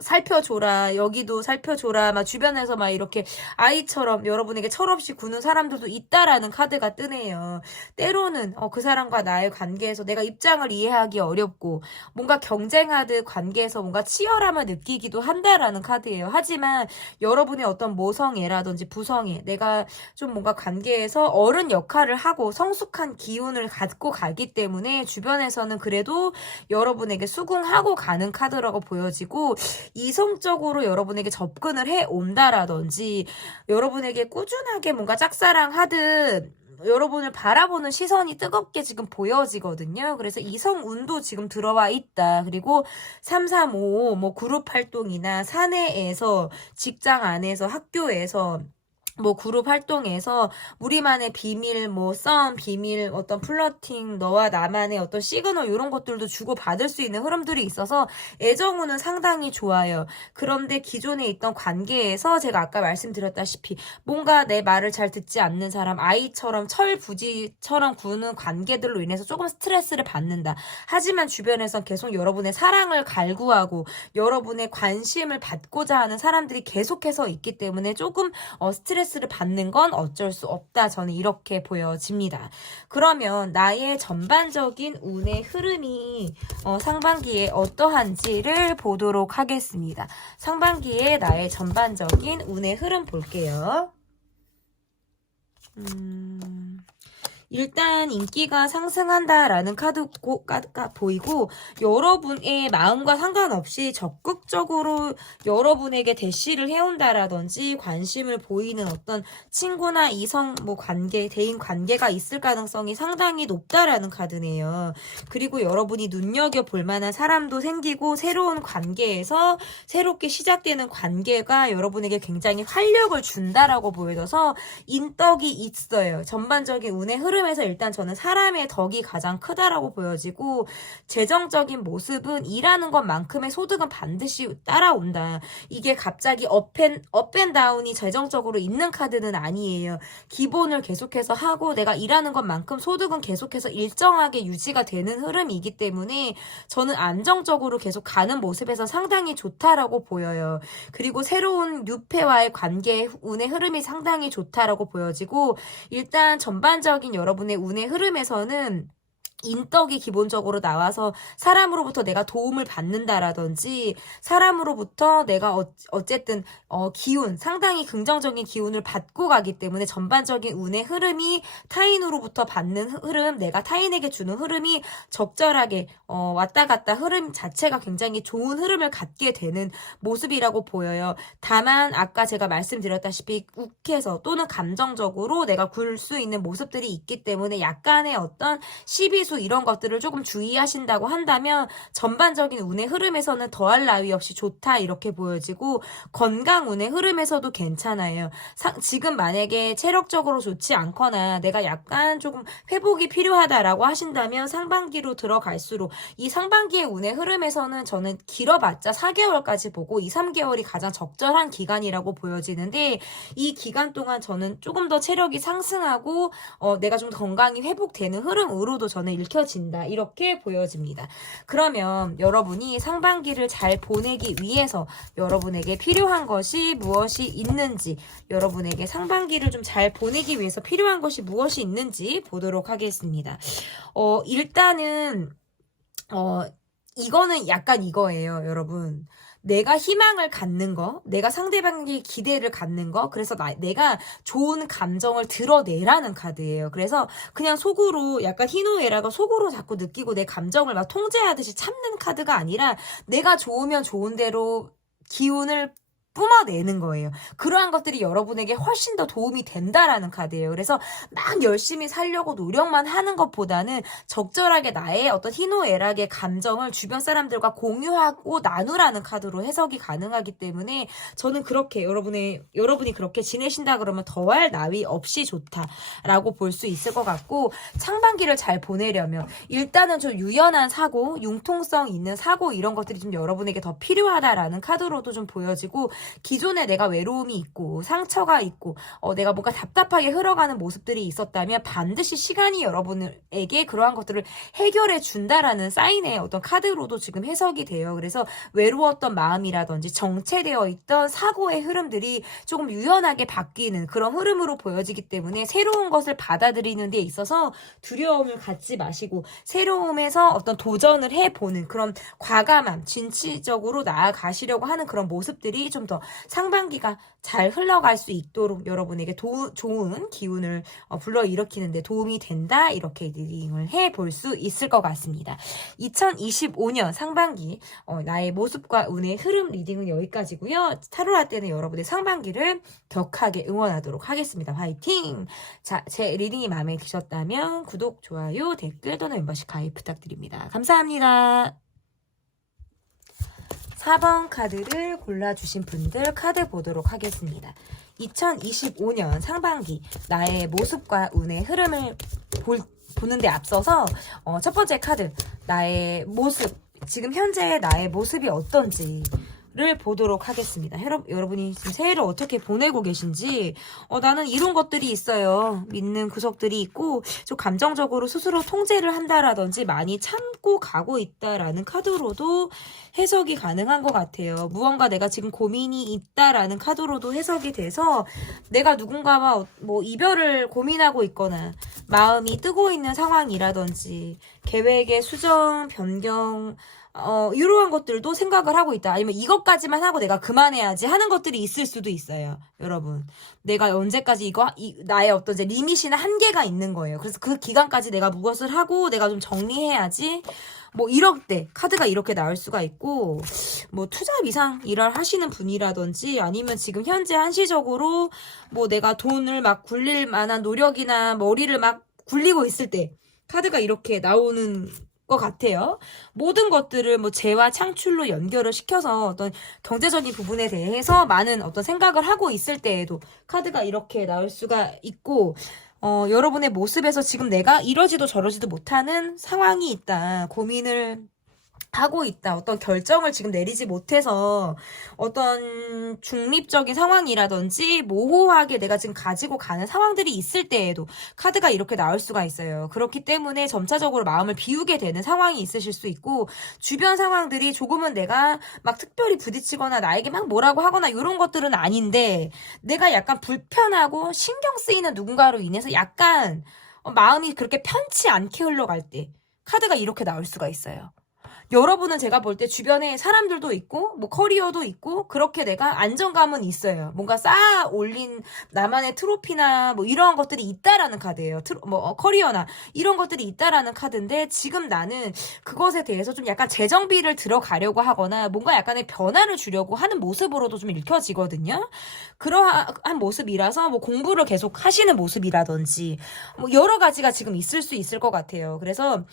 살펴줘라, 여기도 살펴줘라, 막 주변에서 막 이렇게 아이처럼 여러분에게 철없이 구는 사람들도 있다라는 카드가 뜨네요. 때로는 그 사람과 나의 관계에서 내가 입장을 이해하기 어렵고 뭔가 경쟁하듯 관계에서 뭔가 치열함을 느끼기도 한다라는 카드예요. 하지만 여러분의 어떤 모성애라든지 부성애, 내가 좀 뭔가 관계에서 어른 역할을 하고 성숙한 기운을 갖고 가기 때문에 주변에서는 그래도 여러분에게 수긍하고 가는 카드라고 보여지고, 이성적으로 여러분에게 접근을 해 온다라든지 여러분에게 꾸준하게 뭔가 짝사랑하듯 여러분을 바라보는 시선이 뜨겁게 지금 보여지거든요. 그래서 이성운도 지금 들어와 있다. 그리고 335 뭐 그룹 활동이나 사내에서, 직장 안에서, 학교에서, 뭐 그룹 활동에서 우리만의 비밀, 뭐 썸, 비밀, 어떤 플러팅, 너와 나만의 어떤 시그널 이런 것들도 주고 받을 수 있는 흐름들이 있어서 애정우는 상당히 좋아요. 그런데 기존에 있던 관계에서 제가 아까 말씀드렸다시피 뭔가 내 말을 잘 듣지 않는 사람, 아이처럼 철부지처럼 구는 관계들로 인해서 조금 스트레스를 받는다. 하지만 주변에선 계속 여러분의 사랑을 갈구하고 여러분의 관심을 받고자 하는 사람들이 계속해서 있기 때문에 조금 스트레스를 받는 건 어쩔 수 없다. 저는 이렇게 보여집니다. 그러면 나의 전반적인 운의 흐름이 상반기에 어떠한지를 보도록 하겠습니다. 상반기에 나의 전반적인 운의 흐름 볼게요. 일단 인기가 상승한다라는 카드가 보이고, 여러분의 마음과 상관없이 적극적으로 여러분에게 대시를 해온다라든지 관심을 보이는 어떤 친구나 이성 뭐 관계, 대인 관계가 있을 가능성이 상당히 높다라는 카드네요. 그리고 여러분이 눈여겨볼 만한 사람도 생기고, 새로운 관계에서 새롭게 시작되는 관계가 여러분에게 굉장히 활력을 준다라고 보여져서 인덕이 있어요. 전반적인 운의 흐름에서 일단 저는 사람의 덕이 가장 크다라고 보여지고, 재정적인 모습은 일하는 것만큼의 소득은 반드시 따라온다. 이게 갑자기 업앤다운이 재정적으로 있는 카드는 아니에요. 기본을 계속해서 하고 내가 일하는 것만큼 소득은 계속해서 일정하게 유지가 되는 흐름이기 때문에 저는 안정적으로 계속 가는 모습에서 상당히 좋다라고 보여요. 그리고 새로운 유패와의 관계 운의 흐름이 상당히 좋다라고 보여지고, 일단 전반적인 여러분의 운의 흐름에서는 인덕이 기본적으로 나와서 사람으로부터 내가 도움을 받는다라든지, 사람으로부터 내가 어쨌든 기운, 상당히 긍정적인 기운을 받고 가기 때문에 전반적인 운의 흐름이 타인으로부터 받는 흐름, 내가 타인에게 주는 흐름이 적절하게 왔다 갔다 흐름 자체가 굉장히 좋은 흐름을 갖게 되는 모습이라고 보여요. 다만 아까 제가 말씀드렸다시피 욱해서 또는 감정적으로 내가 굴 수 있는 모습들이 있기 때문에 약간의 어떤 시비 이런 것들을 조금 주의하신다고 한다면 전반적인 운의 흐름에서는 더할 나위 없이 좋다 이렇게 보여지고, 건강 운의 흐름에서도 괜찮아요. 지금 만약에 체력적으로 좋지 않거나 내가 약간 조금 회복이 필요하다라고 하신다면 상반기로 들어갈수록, 이 상반기의 운의 흐름에서는 저는 길어봤자 4개월까지 보고 2, 3개월이 가장 적절한 기간이라고 보여지는데, 이 기간 동안 저는 조금 더 체력이 상승하고 내가 좀 건강이 회복되는 흐름으로도 저는 읽혀진다 이렇게 보여집니다. 그러면 여러분이 상반기를 잘 보내기 위해서 여러분에게 필요한 것이 무엇이 있는지, 여러분에게 상반기를 좀 잘 보내기 위해서 필요한 것이 무엇이 있는지 보도록 하겠습니다. 일단은 이거는 약간 이거예요, 여러분. 내가 희망을 갖는 거, 내가 상대방에게 기대를 갖는 거, 그래서 내가 좋은 감정을 드러내라는 카드예요. 그래서 그냥 속으로 약간 희노애락을 속으로 자꾸 느끼고 내 감정을 막 통제하듯이 참는 카드가 아니라, 내가 좋으면 좋은 대로 기운을 뿜어내는 거예요. 그러한 것들이 여러분에게 훨씬 더 도움이 된다라는 카드예요. 그래서 막 열심히 살려고 노력만 하는 것보다는 적절하게 나의 어떤 희노애락의 감정을 주변 사람들과 공유하고 나누라는 카드로 해석이 가능하기 때문에 저는 그렇게 여러분이 그렇게 지내신다 그러면 더할 나위 없이 좋다라고 볼 수 있을 것 같고, 상반기를 잘 보내려면 일단은 좀 유연한 사고, 융통성 있는 사고 이런 것들이 좀 여러분에게 더 필요하다라는 카드로도 좀 보여지고, 기존에 내가 외로움이 있고 상처가 있고 내가 뭔가 답답하게 흘러가는 모습들이 있었다면 반드시 시간이 여러분에게 그러한 것들을 해결해 준다라는 사인의 어떤 카드로도 지금 해석이 돼요. 그래서 외로웠던 마음이라든지 정체되어 있던 사고의 흐름들이 조금 유연하게 바뀌는 그런 흐름으로 보여지기 때문에 새로운 것을 받아들이는 데 있어서 두려움을 갖지 마시고 새로움에서 어떤 도전을 해보는 그런 과감함, 진취적으로 나아가시려고 하는 그런 모습들이 좀 더 상반기가 잘 흘러갈 수 있도록 여러분에게 좋은 기운을 불러일으키는 데 도움이 된다, 이렇게 리딩을 해볼 수 있을 것 같습니다. 2025년 상반기 나의 모습과 운의 흐름 리딩은 여기까지고요. 타로라떼는 여러분의 상반기를 격하게 응원하도록 하겠습니다. 화이팅! 자, 제 리딩이 마음에 드셨다면 구독, 좋아요, 댓글 또는 멤버십 가입 부탁드립니다. 감사합니다. 4번 카드를 골라주신 분들 카드 보도록 하겠습니다. 2025년 상반기 나의 모습과 운의 흐름을 보는 데 앞서서 첫 번째 카드, 나의 모습, 지금 현재의 나의 모습이 어떤지 를 보도록 하겠습니다. 여러분이 지금 새해를 어떻게 보내고 계신지, 나는 이런 것들이 있어요. 믿는 구석들이 있고, 좀 감정적으로 스스로 통제를 한다라든지 많이 참고 가고 있다라는 카드로도 해석이 가능한 것 같아요. 무언가 내가 지금 고민이 있다라는 카드로도 해석이 돼서 내가 누군가와 뭐 이별을 고민하고 있거나 마음이 뜨고 있는 상황이라든지 계획의 수정, 변경, 이러한 것들도 생각을 하고 있다. 아니면 이것까지만 하고 내가 그만해야지 하는 것들이 있을 수도 있어요. 여러분. 내가 언제까지 나의 어떤 이제 리밋이나 한계가 있는 거예요. 그래서 그 기간까지 내가 무엇을 하고 내가 좀 정리해야지. 뭐 이럴 때 카드가 이렇게 나올 수가 있고, 뭐 투잡 이상 일을 하시는 분이라든지 아니면 지금 현재 한시적으로 뭐 내가 돈을 막 굴릴 만한 노력이나 머리를 막 굴리고 있을 때 카드가 이렇게 나오는 것 같아요. 모든 것들을 뭐 재와 창출로 연결을 시켜서 어떤 경제적인 부분에 대해서 많은 어떤 생각을 하고 있을 때에도 카드가 이렇게 나올 수가 있고, 여러분의 모습에서 지금 내가 이러지도 저러지도 못하는 상황이 있다, 고민을 하고 있다, 어떤 결정을 지금 내리지 못해서 어떤 중립적인 상황이라든지 모호하게 내가 지금 가지고 가는 상황들이 있을 때에도 카드가 이렇게 나올 수가 있어요. 그렇기 때문에 점차적으로 마음을 비우게 되는 상황이 있으실 수 있고, 주변 상황들이 조금은 내가 막 특별히 부딪히거나 나에게 막 뭐라고 하거나 이런 것들은 아닌데 내가 약간 불편하고 신경 쓰이는 누군가로 인해서 약간 마음이 그렇게 편치 않게 흘러갈 때 카드가 이렇게 나올 수가 있어요. 여러분은 제가 볼 때 주변에 사람들도 있고 뭐 커리어도 있고 그렇게 내가 안정감은 있어요. 뭔가 쌓아 올린 나만의 트로피나 뭐 이러한 것들이 있다라는 카드예요. 커리어나 이런 것들이 있다라는 카드인데, 지금 나는 그것에 대해서 좀 약간 재정비를 들어가려고 하거나 뭔가 약간의 변화를 주려고 하는 모습으로도 좀 읽혀지거든요. 그러한 모습이라서 뭐 공부를 계속 하시는 모습이라든지 뭐 여러 가지가 지금 있을 수 있을 것 같아요. 그래서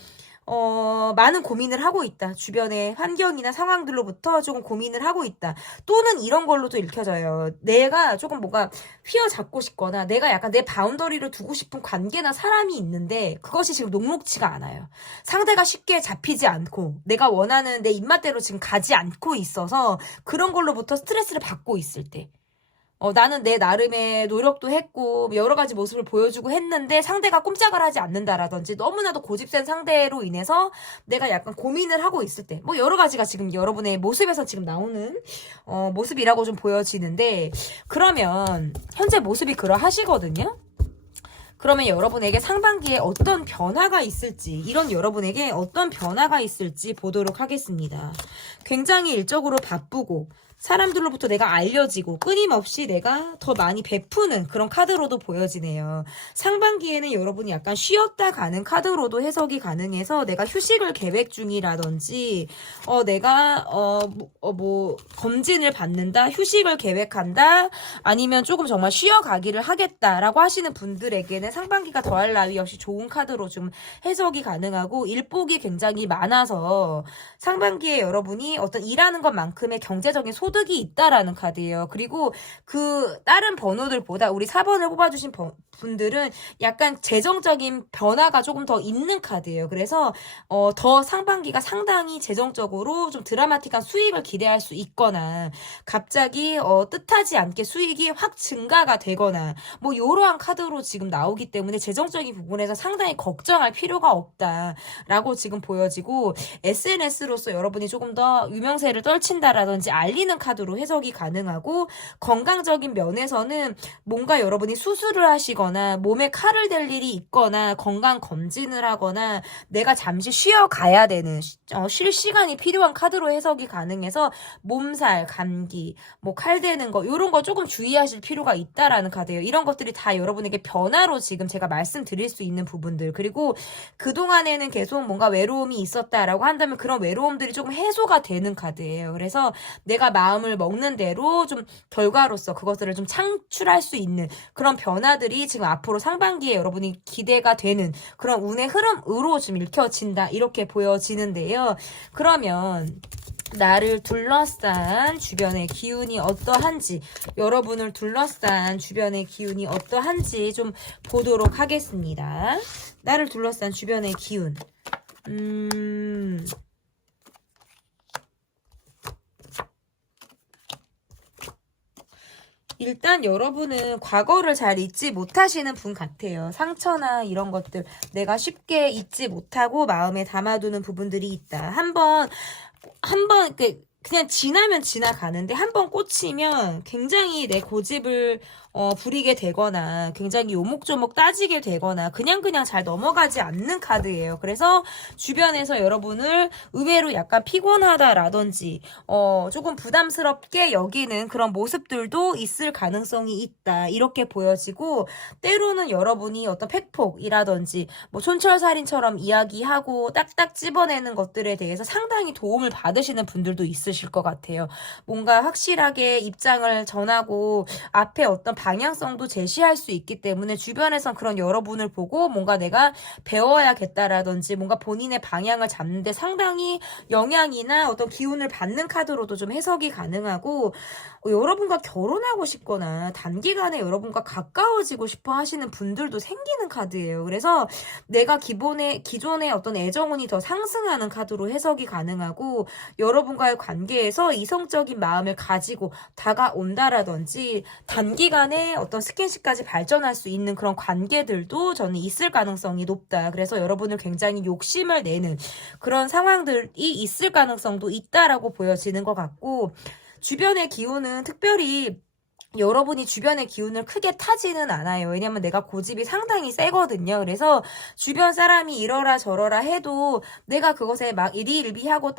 많은 고민을 하고 있다. 주변의 환경이나 상황들로부터 조금 고민을 하고 있다. 또는 이런 걸로도 읽혀져요. 내가 조금 뭔가 휘어잡고 싶거나 내가 약간 내 바운더리를 두고 싶은 관계나 사람이 있는데 그것이 지금 녹록치가 않아요. 상대가 쉽게 잡히지 않고 내가 원하는 내 입맛대로 지금 가지 않고 있어서 그런 걸로부터 스트레스를 받고 있을 때, 나는 내 나름의 노력도 했고 여러 가지 모습을 보여주고 했는데 상대가 꼼짝을 하지 않는다라든지 너무나도 고집센 상대로 인해서 내가 약간 고민을 하고 있을 때, 뭐 여러 가지가 지금 여러분의 모습에서 지금 나오는 모습이라고 좀 보여지는데, 그러면 현재 모습이 그러하시거든요. 그러면 여러분에게 상반기에 어떤 변화가 있을지, 이런 여러분에게 어떤 변화가 있을지 보도록 하겠습니다. 굉장히 일적으로 바쁘고 사람들로부터 내가 알려지고 끊임없이 내가 더 많이 베푸는 그런 카드로도 보여지네요. 상반기에는 여러분이 약간 쉬었다 가는 카드로도 해석이 가능해서 내가 휴식을 계획 중이라든지 내가 뭐 검진을 받는다, 휴식을 계획한다, 아니면 조금 정말 쉬어가기를 하겠다라고 하시는 분들에게는 상반기가 더할 나위 없이 좋은 카드로 좀 해석이 가능하고 일복이 굉장히 많아서 상반기에 여러분이 어떤 일하는 것만큼의 경제적인 소득이 있다라는 카드예요. 그리고 그 다른 번호들보다 우리 4번을 뽑아주신 분들은 약간 재정적인 변화가 조금 더 있는 카드예요. 그래서 더 상반기가 상당히 재정적으로 좀 드라마틱한 수익을 기대할 수 있거나 갑자기 뜻하지 않게 수익이 확 증가가 되거나 뭐 이러한 카드로 지금 나오기 때문에 재정적인 부분에서 상당히 걱정할 필요가 없다라고 지금 보여지고 SNS로서 여러분이 조금 더 유명세를 떨친다라든지 알리는 카드로 해석이 가능하고 건강적인 면에서는 뭔가 여러분이 수술을 하시거나 몸에 칼을 댈 일이 있거나 건강 검진을 하거나 내가 잠시 쉬어가야 되는 쉴 시간이 필요한 카드로 해석이 가능해서 몸살, 감기, 뭐 칼 대는 거 이런 거 조금 주의하실 필요가 있다라는 카드예요. 이런 것들이 다 여러분에게 변화로 지금 제가 말씀드릴 수 있는 부분들 그리고 그동안에는 계속 뭔가 외로움이 있었다라고 한다면 그런 외로움들이 조금 해소가 되는 카드예요. 그래서 내가 마음을 먹는 대로 좀 결과로서 그것들을 좀 창출할 수 있는 그런 변화들이 지금 앞으로 상반기에 여러분이 기대가 되는 그런 운의 흐름으로 좀 읽혀진다 이렇게 보여지는데요. 그러면 나를 둘러싼 주변의 기운이 어떠한지 여러분을 둘러싼 주변의 기운이 어떠한지 좀 보도록 하겠습니다. 나를 둘러싼 주변의 기운 일단 여러분은 과거를 잘 잊지 못하시는 분 같아요. 상처나 이런 것들 내가 쉽게 잊지 못하고 마음에 담아두는 부분들이 있다. 한번 그냥 지나면 지나가는데 한번 꽂히면 굉장히 내 고집을 부리게 되거나 굉장히 요목조목 따지게 되거나 그냥 잘 넘어가지 않는 카드예요. 그래서 주변에서 여러분을 의외로 약간 피곤하다라든지 조금 부담스럽게 여기는 그런 모습들도 있을 가능성이 있다. 이렇게 보여지고 때로는 여러분이 어떤 팩폭이라든지 뭐 촌철살인처럼 이야기하고 딱딱 집어내는 것들에 대해서 상당히 도움을 받으시는 분들도 있으실 것 같아요. 뭔가 확실하게 입장을 전하고 앞에 어떤 방향성도 제시할 수 있기 때문에 주변에선 그런 여러분을 보고 뭔가 내가 배워야겠다라든지 뭔가 본인의 방향을 잡는데 상당히 영향이나 어떤 기운을 받는 카드로도 좀 해석이 가능하고 여러분과 결혼하고 싶거나 단기간에 여러분과 가까워지고 싶어 하시는 분들도 생기는 카드예요. 그래서 내가 기존의 어떤 애정운이 더 상승하는 카드로 해석이 가능하고 여러분과의 관계에서 이성적인 마음을 가지고 다가온다라든지 단기간에 어떤 스킨십까지 발전할 수 있는 그런 관계들도 저는 있을 가능성이 높다. 그래서 여러분을 굉장히 욕심을 내는 그런 상황들이 있을 가능성도 있다라고 보여지는 것 같고 주변의 기운은 특별히 여러분이 주변의 기운을 크게 타지는 않아요. 왜냐면 내가 고집이 상당히 세거든요. 그래서 주변 사람이 이러라 저러라 해도 내가 그것에 막 일희일비하고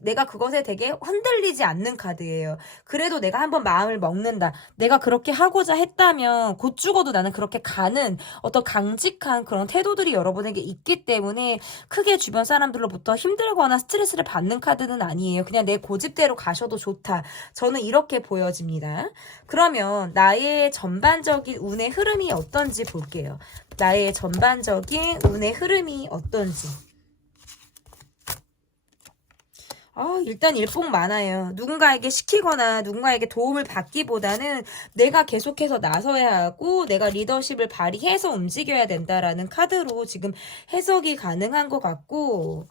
내가 그것에 되게 흔들리지 않는 카드예요. 그래도 내가 한번 마음을 먹는다. 내가 그렇게 하고자 했다면 곧 죽어도 나는 그렇게 가는 어떤 강직한 그런 태도들이 여러분에게 있기 때문에 크게 주변 사람들로부터 힘들거나 스트레스를 받는 카드는 아니에요. 그냥 내 고집대로 가셔도 좋다. 저는 이렇게 보여집니다. 그러면 나의 전반적인 운의 흐름이 어떤지 볼게요. 나의 전반적인 운의 흐름이 어떤지. 일단 일복 많아요. 누군가에게 시키거나 누군가에게 도움을 받기보다는 내가 계속해서 나서야 하고 내가 리더십을 발휘해서 움직여야 된다라는 카드로 지금 해석이 가능한 것 같고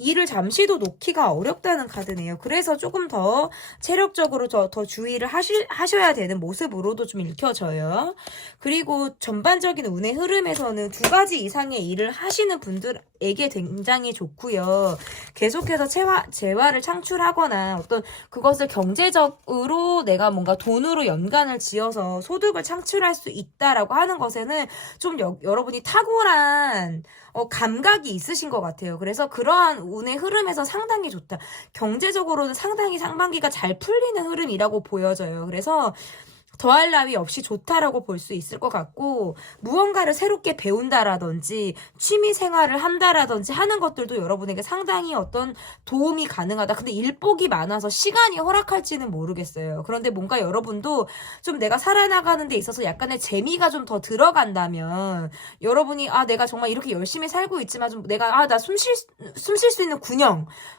일을 잠시도 놓기가 어렵다는 카드네요. 그래서 조금 더 체력적으로 더 주의를 하셔야 되는 모습으로도 좀 읽혀져요. 그리고 전반적인 운의 흐름에서는 2가지 이상의 일을 하시는 분들에게 굉장히 좋고요. 계속해서 재화를 창출하거나 어떤 그것을 경제적으로 내가 뭔가 돈으로 연관을 지어서 소득을 창출할 수 있다라고 하는 것에는 좀 여러분이 탁월한 감각이 있으신 것 같아요. 그래서 그러한 운의 흐름에서 상당히 좋다. 경제적으로는 상당히 상반기가 잘 풀리는 흐름이라고 보여져요. 그래서 더할 나위 없이 좋다라고 볼 수 있을 것 같고, 무언가를 새롭게 배운다라든지 취미 생활을 한다라든지 하는 것들도 여러분에게 상당히 어떤 도움이 가능하다. 근데 일복이 많아서 시간이 허락할지는 모르겠어요. 그런데 뭔가 여러분도 좀 내가 살아나가는 데 있어서 약간의 재미가 좀 더 들어간다면, 여러분이 내가 정말 이렇게 열심히 살고 있지만 좀 내가 나 숨 쉴 수 있는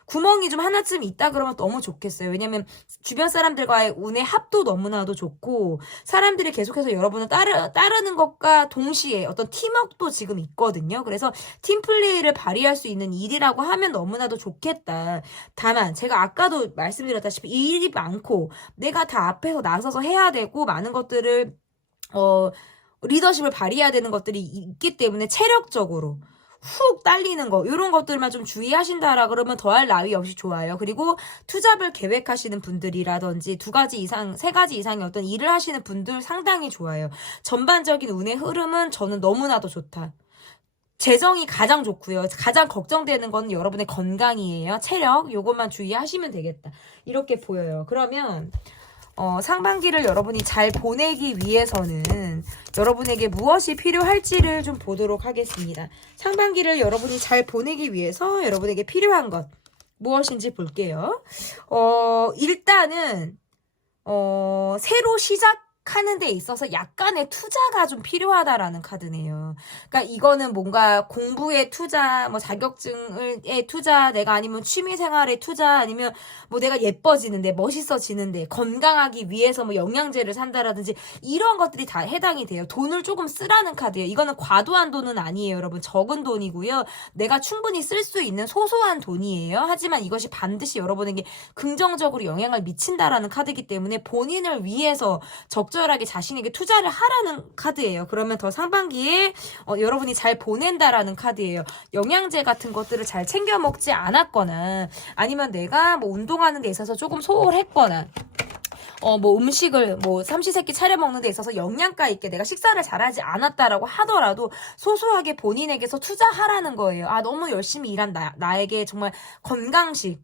구멍이 좀 하나쯤 있다 그러면 너무 좋겠어요. 왜냐면 주변 사람들과의 운의 합도 너무나도 좋고, 사람들이 계속해서 여러분을 따르는 것과 동시에 어떤 팀워크도 지금 있거든요. 그래서 팀플레이를 발휘할 수 있는 일이라고 하면 너무나도 좋겠다. 다만 제가 아까도 말씀드렸다시피 일이 많고 내가 다 앞에서 나서서 해야 되고 많은 것들을 리더십을 발휘해야 되는 것들이 있기 때문에 체력적으로 훅 딸리는 거 이런 것들만 좀 주의하신다라 그러면 더할 나위 없이 좋아요. 그리고 투잡을 계획하시는 분들이라든지 2가지 이상, 3가지 이상의 어떤 일을 하시는 분들 상당히 좋아요. 전반적인 운의 흐름은 저는 너무나도 좋다. 재정이 가장 좋고요. 가장 걱정되는 건 여러분의 건강이에요. 체력 요것만 주의하시면 되겠다. 이렇게 보여요. 그러면 상반기를 여러분이 잘 보내기 위해서는 여러분에게 무엇이 필요할지를 좀 보도록 하겠습니다. 상반기를 여러분이 잘 보내기 위해서 여러분에게 필요한 것 무엇인지 볼게요. 일단은 새로 시작하는 데 있어서 약간의 투자가 좀 필요하다라는 카드네요. 그러니까 이거는 뭔가 공부에 투자, 뭐 자격증에 투자, 내가 아니면 취미생활에 투자, 아니면 뭐 내가 예뻐지는데, 멋있어지는데, 건강하기 위해서 뭐 영양제를 산다라든지 이런 것들이 다 해당이 돼요. 돈을 조금 쓰라는 카드예요. 이거는 과도한 돈은 아니에요, 여러분. 적은 돈이고요. 내가 충분히 쓸 수 있는 소소한 돈이에요. 하지만 이것이 반드시 여러분에게 긍정적으로 영향을 미친다라는 카드이기 때문에 본인을 위해서 적절하게 자신에게 투자를 하라는 카드예요. 그러면 더 상반기에 여러분이 잘 보낸다라는 카드예요. 영양제 같은 것들을 잘 챙겨 먹지 않았거나 아니면 내가 뭐 운동하는 데 있어서 조금 소홀했거나 뭐 음식을 뭐 삼시세끼 차려 먹는 데 있어서 영양가 있게 내가 식사를 잘하지 않았다라고 하더라도 소소하게 본인에게서 투자하라는 거예요. 너무 열심히 일한 나에게 정말 건강식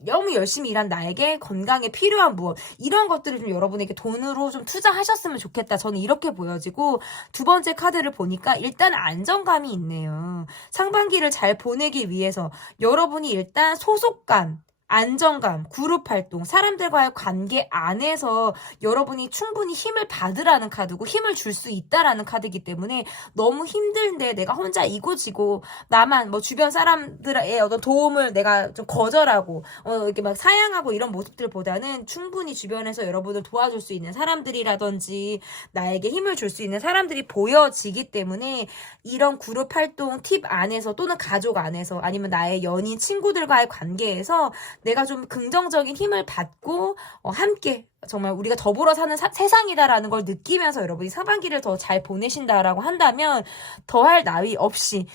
너무 열심히 일한 나에게 건강에 필요한 무엇 이런 것들을 좀 여러분에게 돈으로 좀 투자하셨으면 좋겠다. 저는 이렇게 보여지고 두 번째 카드를 보니까 일단 안정감이 있네요. 상반기를 잘 보내기 위해서 여러분이 일단 소속감 안정감, 그룹 활동, 사람들과의 관계 안에서 여러분이 충분히 힘을 받으라는 카드고 힘을 줄 수 있다라는 카드이기 때문에 너무 힘든데 내가 혼자 이고지고 나만 뭐 주변 사람들의 어떤 도움을 내가 좀 거절하고 이렇게 막 사양하고 이런 모습들보다는 충분히 주변에서 여러분을 도와줄 수 있는 사람들이라든지 나에게 힘을 줄 수 있는 사람들이 보여지기 때문에 이런 그룹 활동 팁 안에서 또는 가족 안에서 아니면 나의 연인 친구들과의 관계에서 내가 좀 긍정적인 힘을 받고 함께 정말 우리가 더불어 사는 세상이다라는 걸 느끼면서 여러분이 상반기를 더 잘 보내신다라고 한다면 더할 나위 없이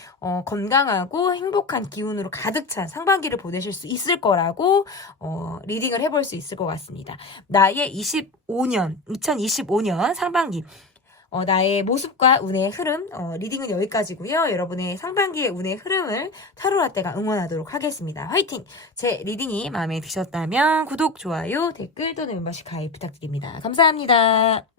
건강하고 행복한 기운으로 가득 찬 상반기를 보내실 수 있을 거라고 리딩을 해볼 수 있을 것 같습니다. 나의 2025년 상반기 나의 모습과 운의 흐름 리딩은 여기까지고요. 여러분의 상반기의 운의 흐름을 타로라떼가 응원하도록 하겠습니다. 화이팅! 제 리딩이 마음에 드셨다면 구독, 좋아요, 댓글 또는 멤버십 가입 부탁드립니다. 감사합니다.